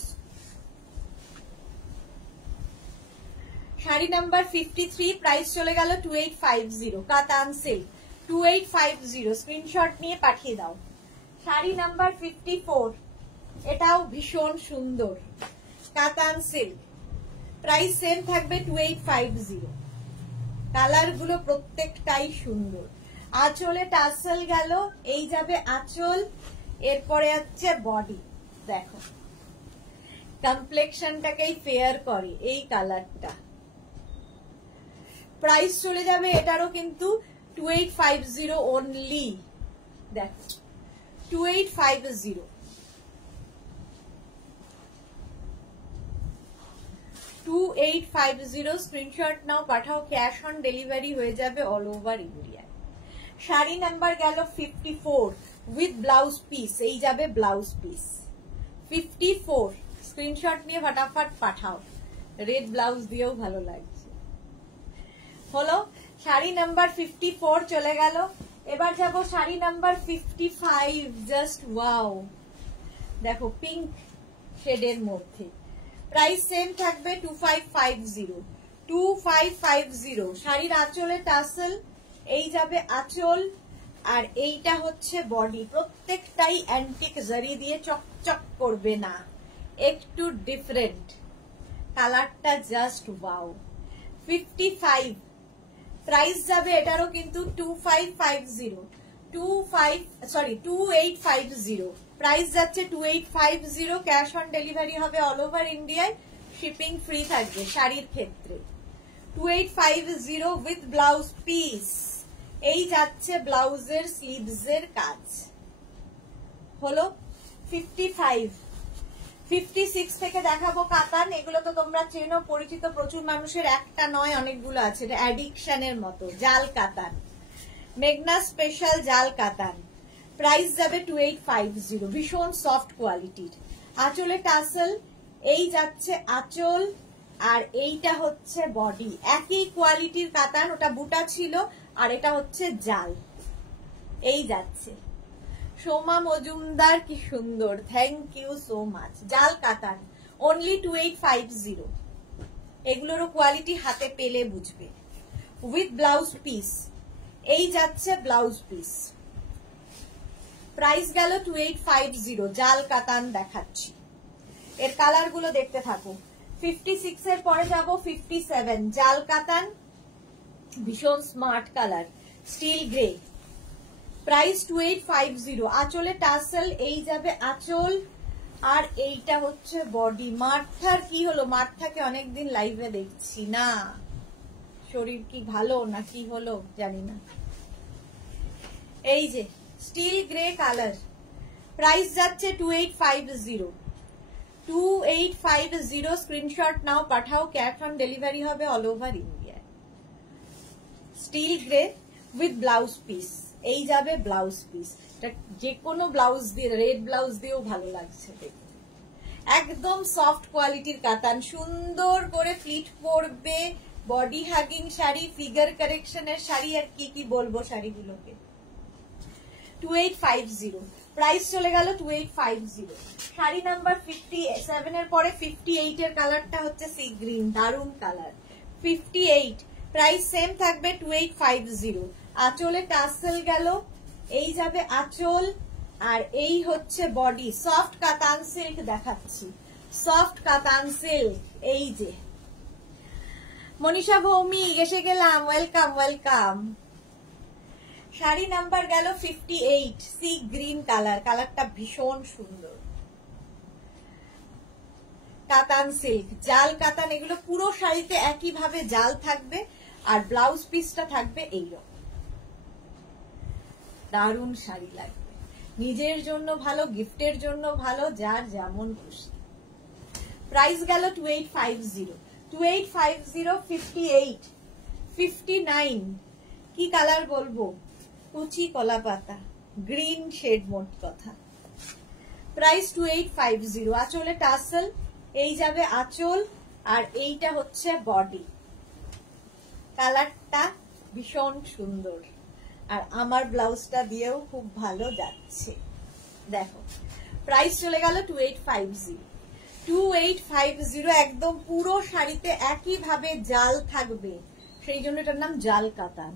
শাড়ি নাম্বার 53, প্রাইস চলে গেল 2850, কাতান সিল্ক 2850 স্ক্রিনশট নিয়ে পাঠিয়ে দাও। শাড়ি নাম্বার 54, এটাও ভীষণ সুন্দর, কাতান সিল্ক, প্রাইস সেম থাকবে 2850, কালার গুলো প্রত্যেকটাই সুন্দর। আঁচলে টাসেল গেল, এই যাবে আঁচল, এরপরে হচ্ছে বডি। দেখো কমপ্লেক্সনটাকেই ফেয়ার করে এই কালারটা। প্রাইস চলে যাবে এটারও কিন্তু 2850 অনলি। দেখো 2850, 2850 স্ক্রিনশট নাও, পাঠাও, ক্যাশ অন ডেলিভারি হয়ে যাবে all over India. Sari number গেল 54 উইথ ব্লাউজ পিস, এই যাবে ব্লাউজ পিস 54, স্ক্রিনশট নিয়ে ফটাফট পাঠাও, রেড ব্লাউজ দিয়েও ভালো লাগছে। হলো শাড়ি নাম্বার 54 চলে গেল। এবার যাব শাড়ি নাম্বার 55, জাস্ট ওয়াও, দেখো পিঙ্ক শেডের মধ্যে, প্রাইস সেম থাকবে 2550, শাড়ির আঁচলে টাসেল, এই যাবে আঁচল, আর এইটা হচ্ছে বডি। প্রত্যেকটাই অ্যান্টিক জারি দিয়ে চকচক করবে না, একটু ডিফারেন্ট, কালারটা জাস্ট ওয়াও। 55 প্রাইস যাবে এটারও কিন্তু 2550, 2850, প্রাইস যাচ্ছে 2850, ক্যাশ অন ডেলিভারি হবে অল ওভার ইন্ডিয়ায়, শিপিং ফ্রি থাকবে শাড়ির ক্ষেত্রে। 2850 উইথ ব্লাউজ পিস। এই যাচ্ছে ব্লাউজের স্লিভসের কাজ হলো। 56 থেকে দেখাবো কাতান। এগুলো তো তোমরা চেনো, পরিচিত, প্রচুর মানুষের, একটা নয় অনেকগুলো আছে, এটা অ্যাডিকশনের মতো। জাল কাতান, মেঘনা স্পেশাল জাল কাতান, প্রাইস যাবে 2850, ভীষণ সফট কোয়ালিটির। আঁচলে টাসেল, এই যাচ্ছে আঁচল আর এইটা হচ্ছে বডি, একই কোয়ালিটির কাতান, ওটা বুটা ছিল আর এটা হচ্ছে জাল। এই যাচ্ছে সোমা মজুমদার, কি সুন্দর, থ্যাংক ইউ সো মাচ। জাল কাতান, অনলি 2850। এগুলোরও কোয়ালিটি হাতে পেলে বুঝবে। উইথ ব্লাউজ পিস, এই যাচ্ছে ব্লাউজ পিস, প্রাইস গেল 2850, জাল কাতান দেখাচ্ছি। এর কালার গুলো দেখতে থাকো। 56 এর পরে যাব 57, জাল কাতান, ভীষণ smart colour, steel grey, price 2850। আঁচলে টাসেল, এই যাবে আঁচল আর এইটা হচ্ছে বডি। মার্থার কি হলো? মার্থাকে অনেকদিন লাইভে দেখছি না, শরীর কি ভালো না কি হলো জানি না। এই যে স্টিল গ্রে কালার, প্রাইস যাচ্ছে 2850, 2850। স্ক্রিনশট নাও, পাঠাও, ক্যাশ অন ডেলিভারি হবে all over India. Steel grey with blouse piece, এই যাবে ব্লাউজ পিস। যে কোনো ব্লাউজ দিয়ে, রেড ব্লাউজ দিয়েও ভালো লাগছে দেখতে। একদম সফট কোয়ালিটির কাতান, সুন্দর করে ফ্লিট পরবে, বডি হাগিং শাড়ি, ফিগার কারেকশনের শাড়ি, আর কি কি বলবো শাড়িগুলোকে। 2850, প্রাইস চলে গেল 2850। শাড়ি নাম্বার 57 এর পরে 58 এর কালারটা হচ্ছে সি গ্রিন, দারুন কালার। 58, প্রাইস সেম থাকবে 2850। আঁচলে টাসেল গেল, এই যাবে আঁচল আর এই হচ্ছে বডি। সফট কাতান সিল্ক দেখাচ্ছি, সফট কাতান সিল্ক। এই যে মনীষা ভৌমিক এসে গেলাম, ওয়েলকাম ওয়েলকাম। শাড়ি নাম্বার গেল 58, সি গ্রিন কালার, কালারটা ভীষণ সুন্দর। কাতান সিল্ক, জাল কাতান, এগুলো পুরো শাড়িতে একইভাবে জাল থাকবে আর ব্লাউজ পিসটা থাকবে এইরকম। দারুণ শাড়ি লাগবে, নিজের জন্য ভালো, গিফটের জন্য ভালো, যার যেমন খুশি। প্রাইস গেল 2850, 2850। 58, 59, কি কালার বলবো, কুচি কলা পাতা, গ্রিন শেড, মোট কথা। প্রাইস 2850। আঁচলে টাসেল, এই যাবে আঁচল আর এইটা হচ্ছে বডি। কালারটা ভীষণ সুন্দর আর আমার ব্লাউজটা দিয়েও খুব ভালো যাচ্ছে, দেখো। প্রাইস চলে গেল 2850, 2850। একদম পুরো শাড়িতে একইভাবে জাল থাকবে, সেই জন্য এটার নাম জাল কাতান।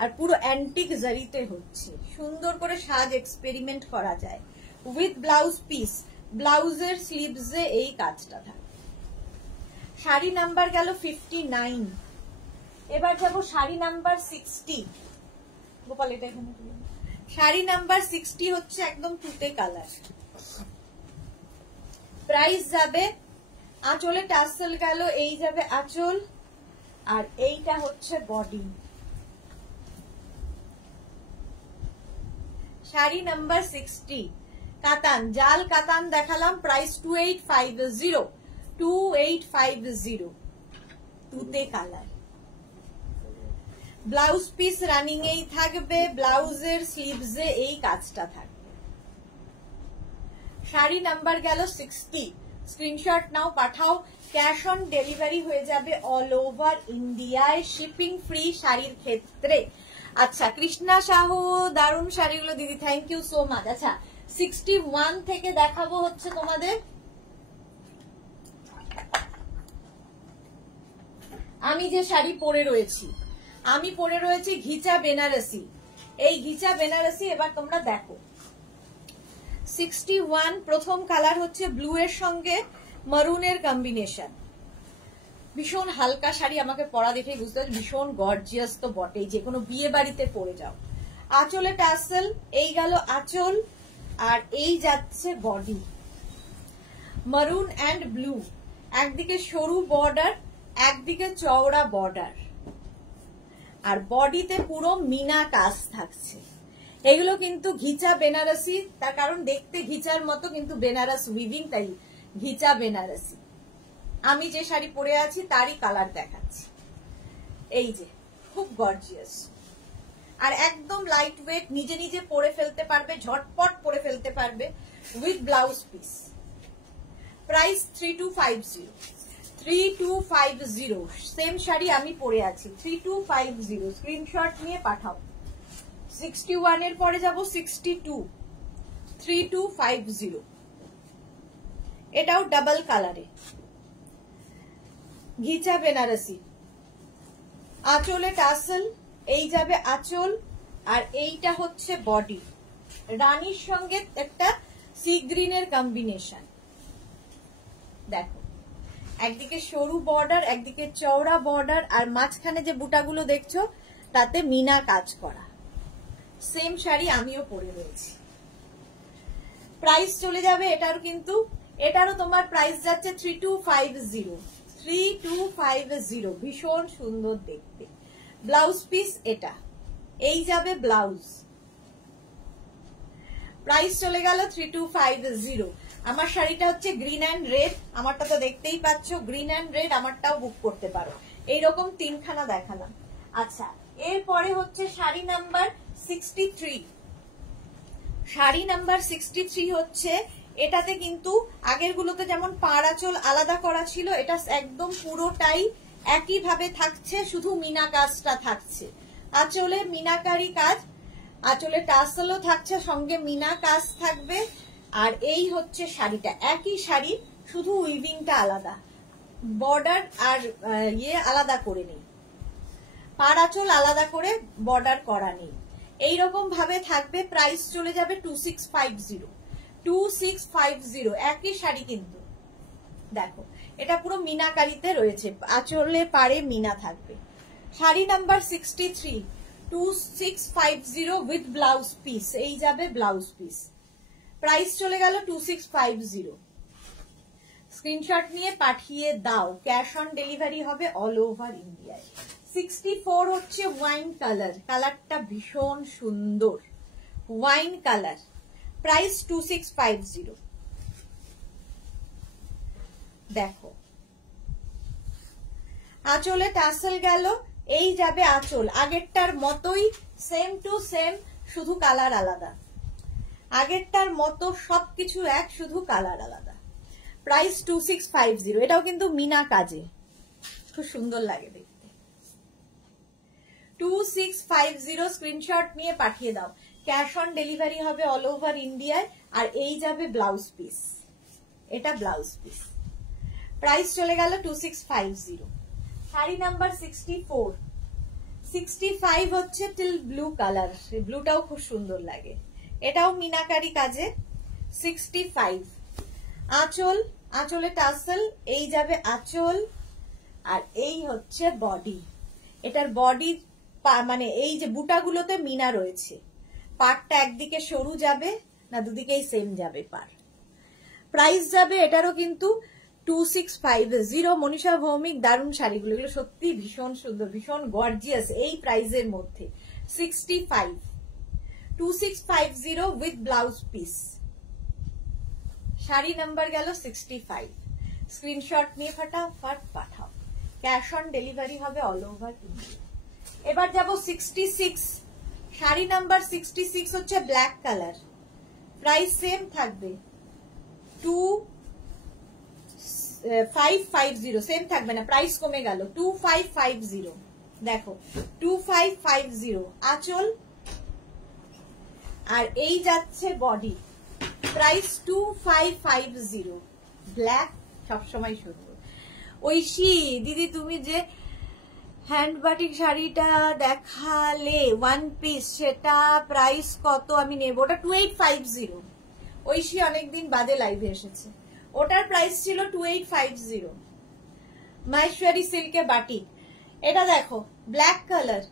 আর পুরো অ্যান্টিক জারিতে হচ্ছে, সুন্দর করে সাজ এক্সপেরিমেন্ট করা যায়। উইথ ব্লাউজ পিস, ব্লাউজের স্লিভসে এই কাজটা থাকে। শাড়ি নাম্বার গেল 59। এবার যাব শাড়ি নাম্বার 60। গোপাল এটা এখানে তুলে। শাড়ি নাম্বার 60 হচ্ছে একদম তুতে কালার, প্রাইস যাবে, আঁচলে টাসেল গেল, এই যাবে আঁচল আর এইটা হচ্ছে বডি। শাড়ি নাম্বার 60, কাতান, জাল কাতান দেখালাম, প্রাইস 2850, 2850, তুতে কালার। ব্লাউজ পিস রানিং এই থাকবে, ব্লাউজের স্লিভসে এই কাজটা থাকবে। শাড়ি নাম্বার গেল 60, স্ক্রিনশট নাও, পাঠাও, ক্যাশ অন ডেলিভারি হয়ে যাবে অল ওভার ইন্ডিয়ায়, শিপিং ফ্রি শাড়ির ক্ষেত্রে। আচ্ছা, কৃষ্ণা সাহু, দারুণ শাড়িগুলো দিদি, থ্যাংক ইউ সো মাচ। আচ্ছা, 61 থেকে দেখাবো হচ্ছে তোমাদের, আমি যে শাড়ি পরে রয়েছি, আমি পরে রয়েছি ঘিচা বেনারসি। এই ঘিচা বেনারসি এবার তোমরা দেখো। 61, প্রথম কালার হচ্ছে ব্লু এর সঙ্গে মারুনের কম্বিনেশন, ভীষণ হালকা শাড়ি, আমাকে পরা দেখে বুঝতে পারছি ভীষণ গর্জিয়াস তো বটেই, যে কোনো বিয়ে বাড়িতে পরে যাও। আঁচলে টাসেল, এই গেল আঁচল, আর এই যাচ্ছে বডি মারুন অ্যান্ড ব্লু, একদিকে সরু বর্ডার একদিকে চওড়া বর্ডার, আর বডিতে পুরো মিনা কাজ থাকছে। এগুলো কিন্তু ঘিচা বেনারসি, তার কারণ দেখতে ঘিচার মতো কিন্তু বেনারস উইভিং, তাই ঘিচা বেনারসি। আমি যে শাড়ি পরে আছি তারই কালার দেখাচ্ছি, এই যে খুব গর্জিয়াস আর একদম লাইট ওয়েট, নিজে নিজে পরে ফেলতে পারবে, ঝটপট পরে ফেলতে পারবে with blouse piece. Price 3250, 3250। Same sari আমি পরে আছি 3250। স্ক্রিনশট নিয়ে পাঠাও। 61 এর পরে যাব 62, 3250। এটাও ডাবল কালারে, ঘিচা বেনারসি, আঁচলে টাসেল, এই যাবে আঁচল, আর এইটা হচ্ছে বডি। রানীর সঙ্গে একটা সি গ্রিনের কম্বিনেশন। দেখো, একদিকে সরু বর্ডার একদিকে চওড়া বর্ডার, আর মাঝখানে যে বুটাগুলো দেখছো তাতে মিনা কাজ করা। সেম শাড়ি আমিও পরে রয়েছি। প্রাইস চলে যাবে এটার, কিন্তু এটারও তোমার প্রাইস যাচ্ছে 3250, 3250। ভীষণ সুন্দর দেখতে। ব্লাউজ পিস এটা, এই যাবে ব্লাউজ। প্রাইস চলে গেল 3250। আমার শাড়িটা হচ্ছে গ্রিন অ্যান্ড রেড, আমারটা তো দেখতেই পাচ্ছ গ্রিন অ্যান্ড রেড, আমারটাও বুক করতে পারো। এইরকম তিনখানা দেখালাম। আচ্ছা, এরপরে হচ্ছে শাড়ি নাম্বার 63। শাড়ি নাম্বার 63 হচ্ছে, এটাতে কিন্তু আগের গুলোতে যেমন পাড় আঁচল আলাদা করা ছিল, এটা একদম পুরোটাই একইভাবে থাকছে, শুধু মিনা কাজটা থাকছে। আঁচলে মিনাকারি কাজ, আঁচলে টাসেলও থাকছে, সঙ্গে মিনা কাজ থাকবে। আর এই হচ্ছে শাড়িটা, একই শাড়ি, শুধু উইভিংটা আলাদা, বর্ডার আর ইয়ে আলাদা করে নেই, পাড় আঁচল আলাদা করে বর্ডার করা নেই, এইরকম ভাবে থাকবে। প্রাইস চলে যাবে 2650, 2650। একই শাড়ি কিন্তু দেখো, এটা পুরো মিনাকারিতে রয়েছে, আঁচলে পাড়ে মিনা থাকবে। Sari number 63, 2650 with blouse piece, এই যাবে ব্লাউজ পিস। প্রাইস চলে গেল 2650। স্ক্রিনশট নিয়ে পাঠিয়ে দাও, ক্যাশ অন ডেলিভারি হবে অল ওভার ইন্ডিয়ায়। 64 হচ্ছে ওয়াইন কালার, কালারটা ভীষণ সুন্দর, ওয়াইন কালার। প্রাইস 2650। দেখো, আঁচলে টাসেল গেল, এই যাবে আঁচল, আগেরটার মতোই সেম টু সেম, শুধু কালার আলাদা। আগেরটার মতো সবকিছু এক, শুধু কালার আলাদা। প্রাইস 2650। এটাও কিন্তু মিনা কাজে, খুব সুন্দর লাগে দেখতে। 2650 স্ক্রিনশট নিয়ে পাঠিয়ে দাও, ক্যাশ অন ডেলিভারি হবে অল ওভার ইন্ডিয়ায়। আর এই যাবে ব্লাউজ পিস, এটা ব্লাউজ পিস। প্রাইস চলে গেল 2650। শাড়ি নাম্বার 64, 65 হচ্ছে টিল ব্লু কালার, ব্লুটাও খুব সুন্দর লাগে, এটাও মিনাকারি কাজে। 65 আঁচল, আঁচলে টাসেল, এই যাবে আঁচল, আর এই হচ্ছে বডি। এটার বডি মানে এই যে বুটাগুলোতে মিনা রয়েছে, পাড়টা একদিকে সরু যাবে না দুদিকেই সেম যাবে পাড়। প্রাইস যাবে এটারও কিন্তু 2650। মনীষা ভৌমিক, দারুণ শাড়িগুলো, এগুলো সত্যি ভীষণ সুন্দর, ভীষণ গর্জিয়াস এই প্রাইসের মধ্যে। 65, 2650 with blouse piece. Sari number গেল 65। স্ক্রিনশট নিয়ে ফটাফট পাঠাও, ক্যাশ অন ডেলিভারি হবে অল ওভার ইন্ডিয়া। এবার যাব 66। শাড়ি নাম্বার 66 হচ্ছে ব্ল্যাক কালার, প্রাইস সেম থাকবে 2550, সেম থাকবে না, প্রাইস কমে গেল 2550। দেখো 2550 আঁচল, আর এই যাচ্ছে বডি। প্রাইস 2550। ব্ল্যাক সবসময় সুন্দর। ঐশী দিদি, তুমি যে হ্যান্ড বাটিক শাড়িটা দেখালে ওয়ান পিস, সেটা প্রাইস কত আমি নেব? ওটা 2850। ঐশী অনেকদিন বাদে লাইভে এসেছে, ওটার প্রাইস ছিল 2850। মাহেশ্বরী সিল্কে বাটিক, এটা দেখো ব্ল্যাক কালার,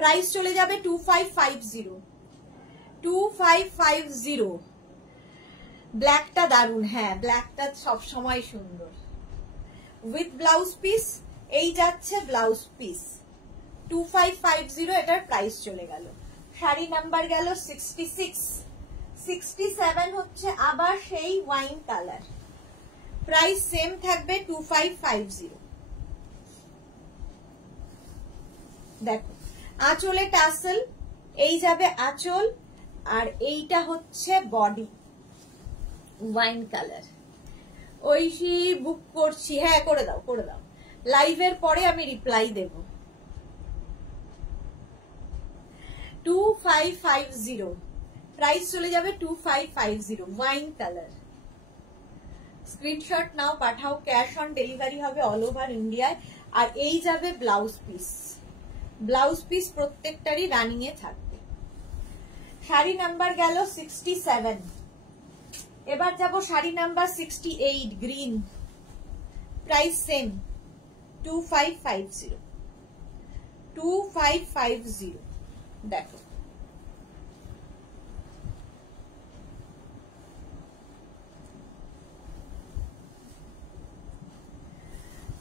প্রাইস চলে যাবে 2550। 2550। ব্ল্যাকটা দারুন, হ্যাঁ ব্ল্যাকটা সবসময় সুন্দর। উইথ ব্লাউজ পিস, এই যাচ্ছে ব্লাউজ পিস। 2550 এটার প্রাইস চলে গেল। শাড়ি নাম্বার গেল 66। 67 হচ্ছে আবার সেই ওয়াইন কালার, প্রাইস সেম থাকবে 2550। দেখো আঁচলে টাসেল, এই যাবে আঁচল, আর এইটা হচ্ছে বডি ওয়াইন কালার। ঐশী বুক করছি, হ্যাঁ করে দাও করে দাও, লাইভের পরে আমি রিপ্লাই দেব। 2550 প্রাইস চলে যাবে 2550 ওয়াইন কালার। স্ক্রিনশট নাও, পাঠাও, ক্যাশ অন ডেলিভারি হবে অল ওভার ইন্ডিয়ায়। আর এই যাবে ব্লাউজ পিস, ব্লাউজ পিস প্রত্যেকটারই রানিং এ থাকবে। শাড়ি নাম্বার গেল 67। এবার যাব sari number 68 green, price same 2550। 2550। দেখো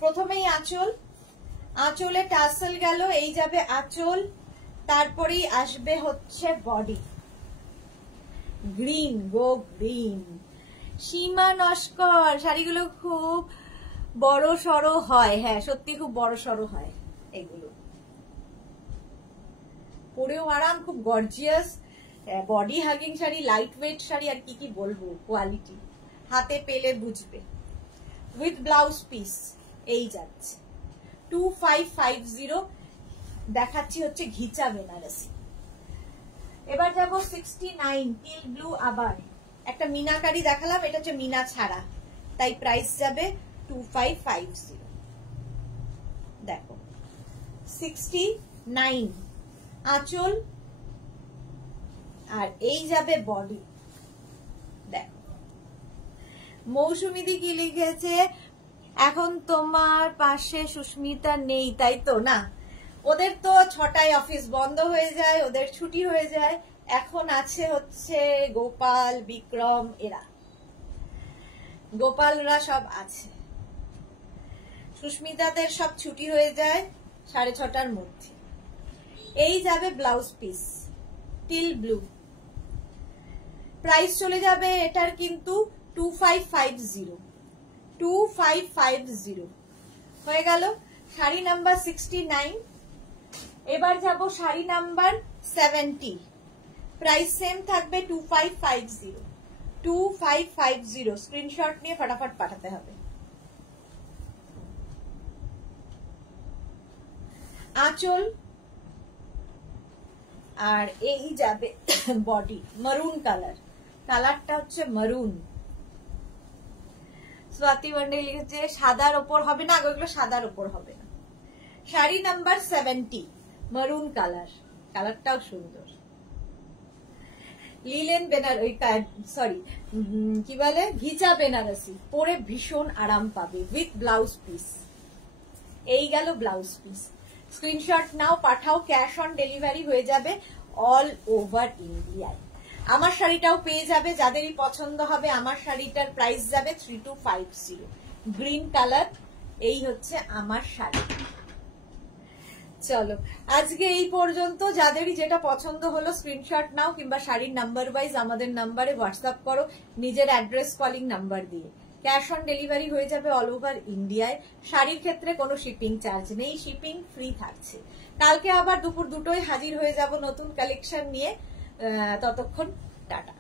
প্রথমেই আঁচল, আঁচলে টাসেল গেল, এই যাবে আঁচল, তারপরেই আসবে হচ্ছে বডি গ্রিন, গো গ্রিন। সীমা নস্কর, শাড়িগুলো খুব বড় সড়ো হয়, হ্যাঁ সত্যি খুব বড় সড়ো হয় এগুলো, পরেও আরাম, খুব gorgeous body hugging sari, light weight sari, আর কি কি বলবো, কোয়ালিটি হাতে পেলে বুঝবে। উইথ ব্লাউজ পিস এই যাচ্ছে 2550। দেখাচ্ছি হচ্ছে ঘিচা বেনারসি। এবার যাব 69 টিল ব্লু, আবার একটা মিনাকারি দেখালাম, এটা হচ্ছে মিনা ছাড়া, তাই প্রাইস যাবে 2550। দেখো 69 আঁচল, আর এই যাবে বডি। দেখো মৌসুমিদি কি লিখেছে, এখন তোমার পাশে সুস্মিতা নেই তাই তো? না, ওদের তো 6টায় অফিস বন্ধ হয়ে যায়, ওদের ছুটি হয়ে যায়। এখন আছে হচ্ছে গোপাল, বিক্রম, এরা গোপালরা সব আছে। সুস্মিতাদের সব ছুটি হয়ে যায় 6:30টার মধ্যে। এই যাবে blouse piece teal blue, price চলে যাবে এটার কিন্তু 2550। 2550 হয়ে গেল শাড়ি নাম্বার 69। এবার যাব শাড়ি নাম্বার 70, প্রাইস সেম থাকবে 2550। 2550 স্ক্রিনশট নিয়ে ফটাফট পাঠাতে হবে। আঁচল, আর এই যাবে বডি মারুন কালার, কালারটা হচ্ছে মারুন। স্বাতি বন্ডে লিখেছে সাদার ওপর হবে না, ওইগুলো সাদার ওপর হবে না। শাড়ি নাম্বার 70 মারুন কালার, কালারটাও সুন্দর। লিলেন সরি কি বলে, ঘিচা বেনারসি, পরে ভীষণ আরাম পাবে উইথ ব্লাউজ পিস। এই গেল ব্লাউজ পিস। স্ক্রিনশট নাও, পাঠাও, ক্যাশ অন ডেলিভারি হয়ে যাবে অল ওভার ইন্ডিয়ায়। আমার শাড়িটাও পেয়ে যাবে, যাদেরই পছন্দ হবে। আমার শাড়িটার প্রাইস যাবে 3250 গ্রিন কালার। এই হচ্ছে আমার শাড়ি। চলো আজকে এই পর্যন্ত। যাদেরই যেটা পছন্দ হলো স্ক্রিনশট নাও, কিংবা শাড়ির নাম্বার ওয়াইজ আমাদের নাম্বারে হোয়াটসঅ্যাপ করো নিজের অ্যাড্রেস কলিং নাম্বার দিয়ে। ক্যাশ অন ডেলিভারি হয়ে যাবে অল ওভার ইন্ডিয়ায়। শাড়ির ক্ষেত্রে কোনো শিপিং চার্জ নেই, শিপিং ফ্রি থাকছে। কালকে আবার দুপুর 2টোয় হাজির হয়ে যাব নতুন কালেকশন নিয়ে। ততক্ষণ টাটা।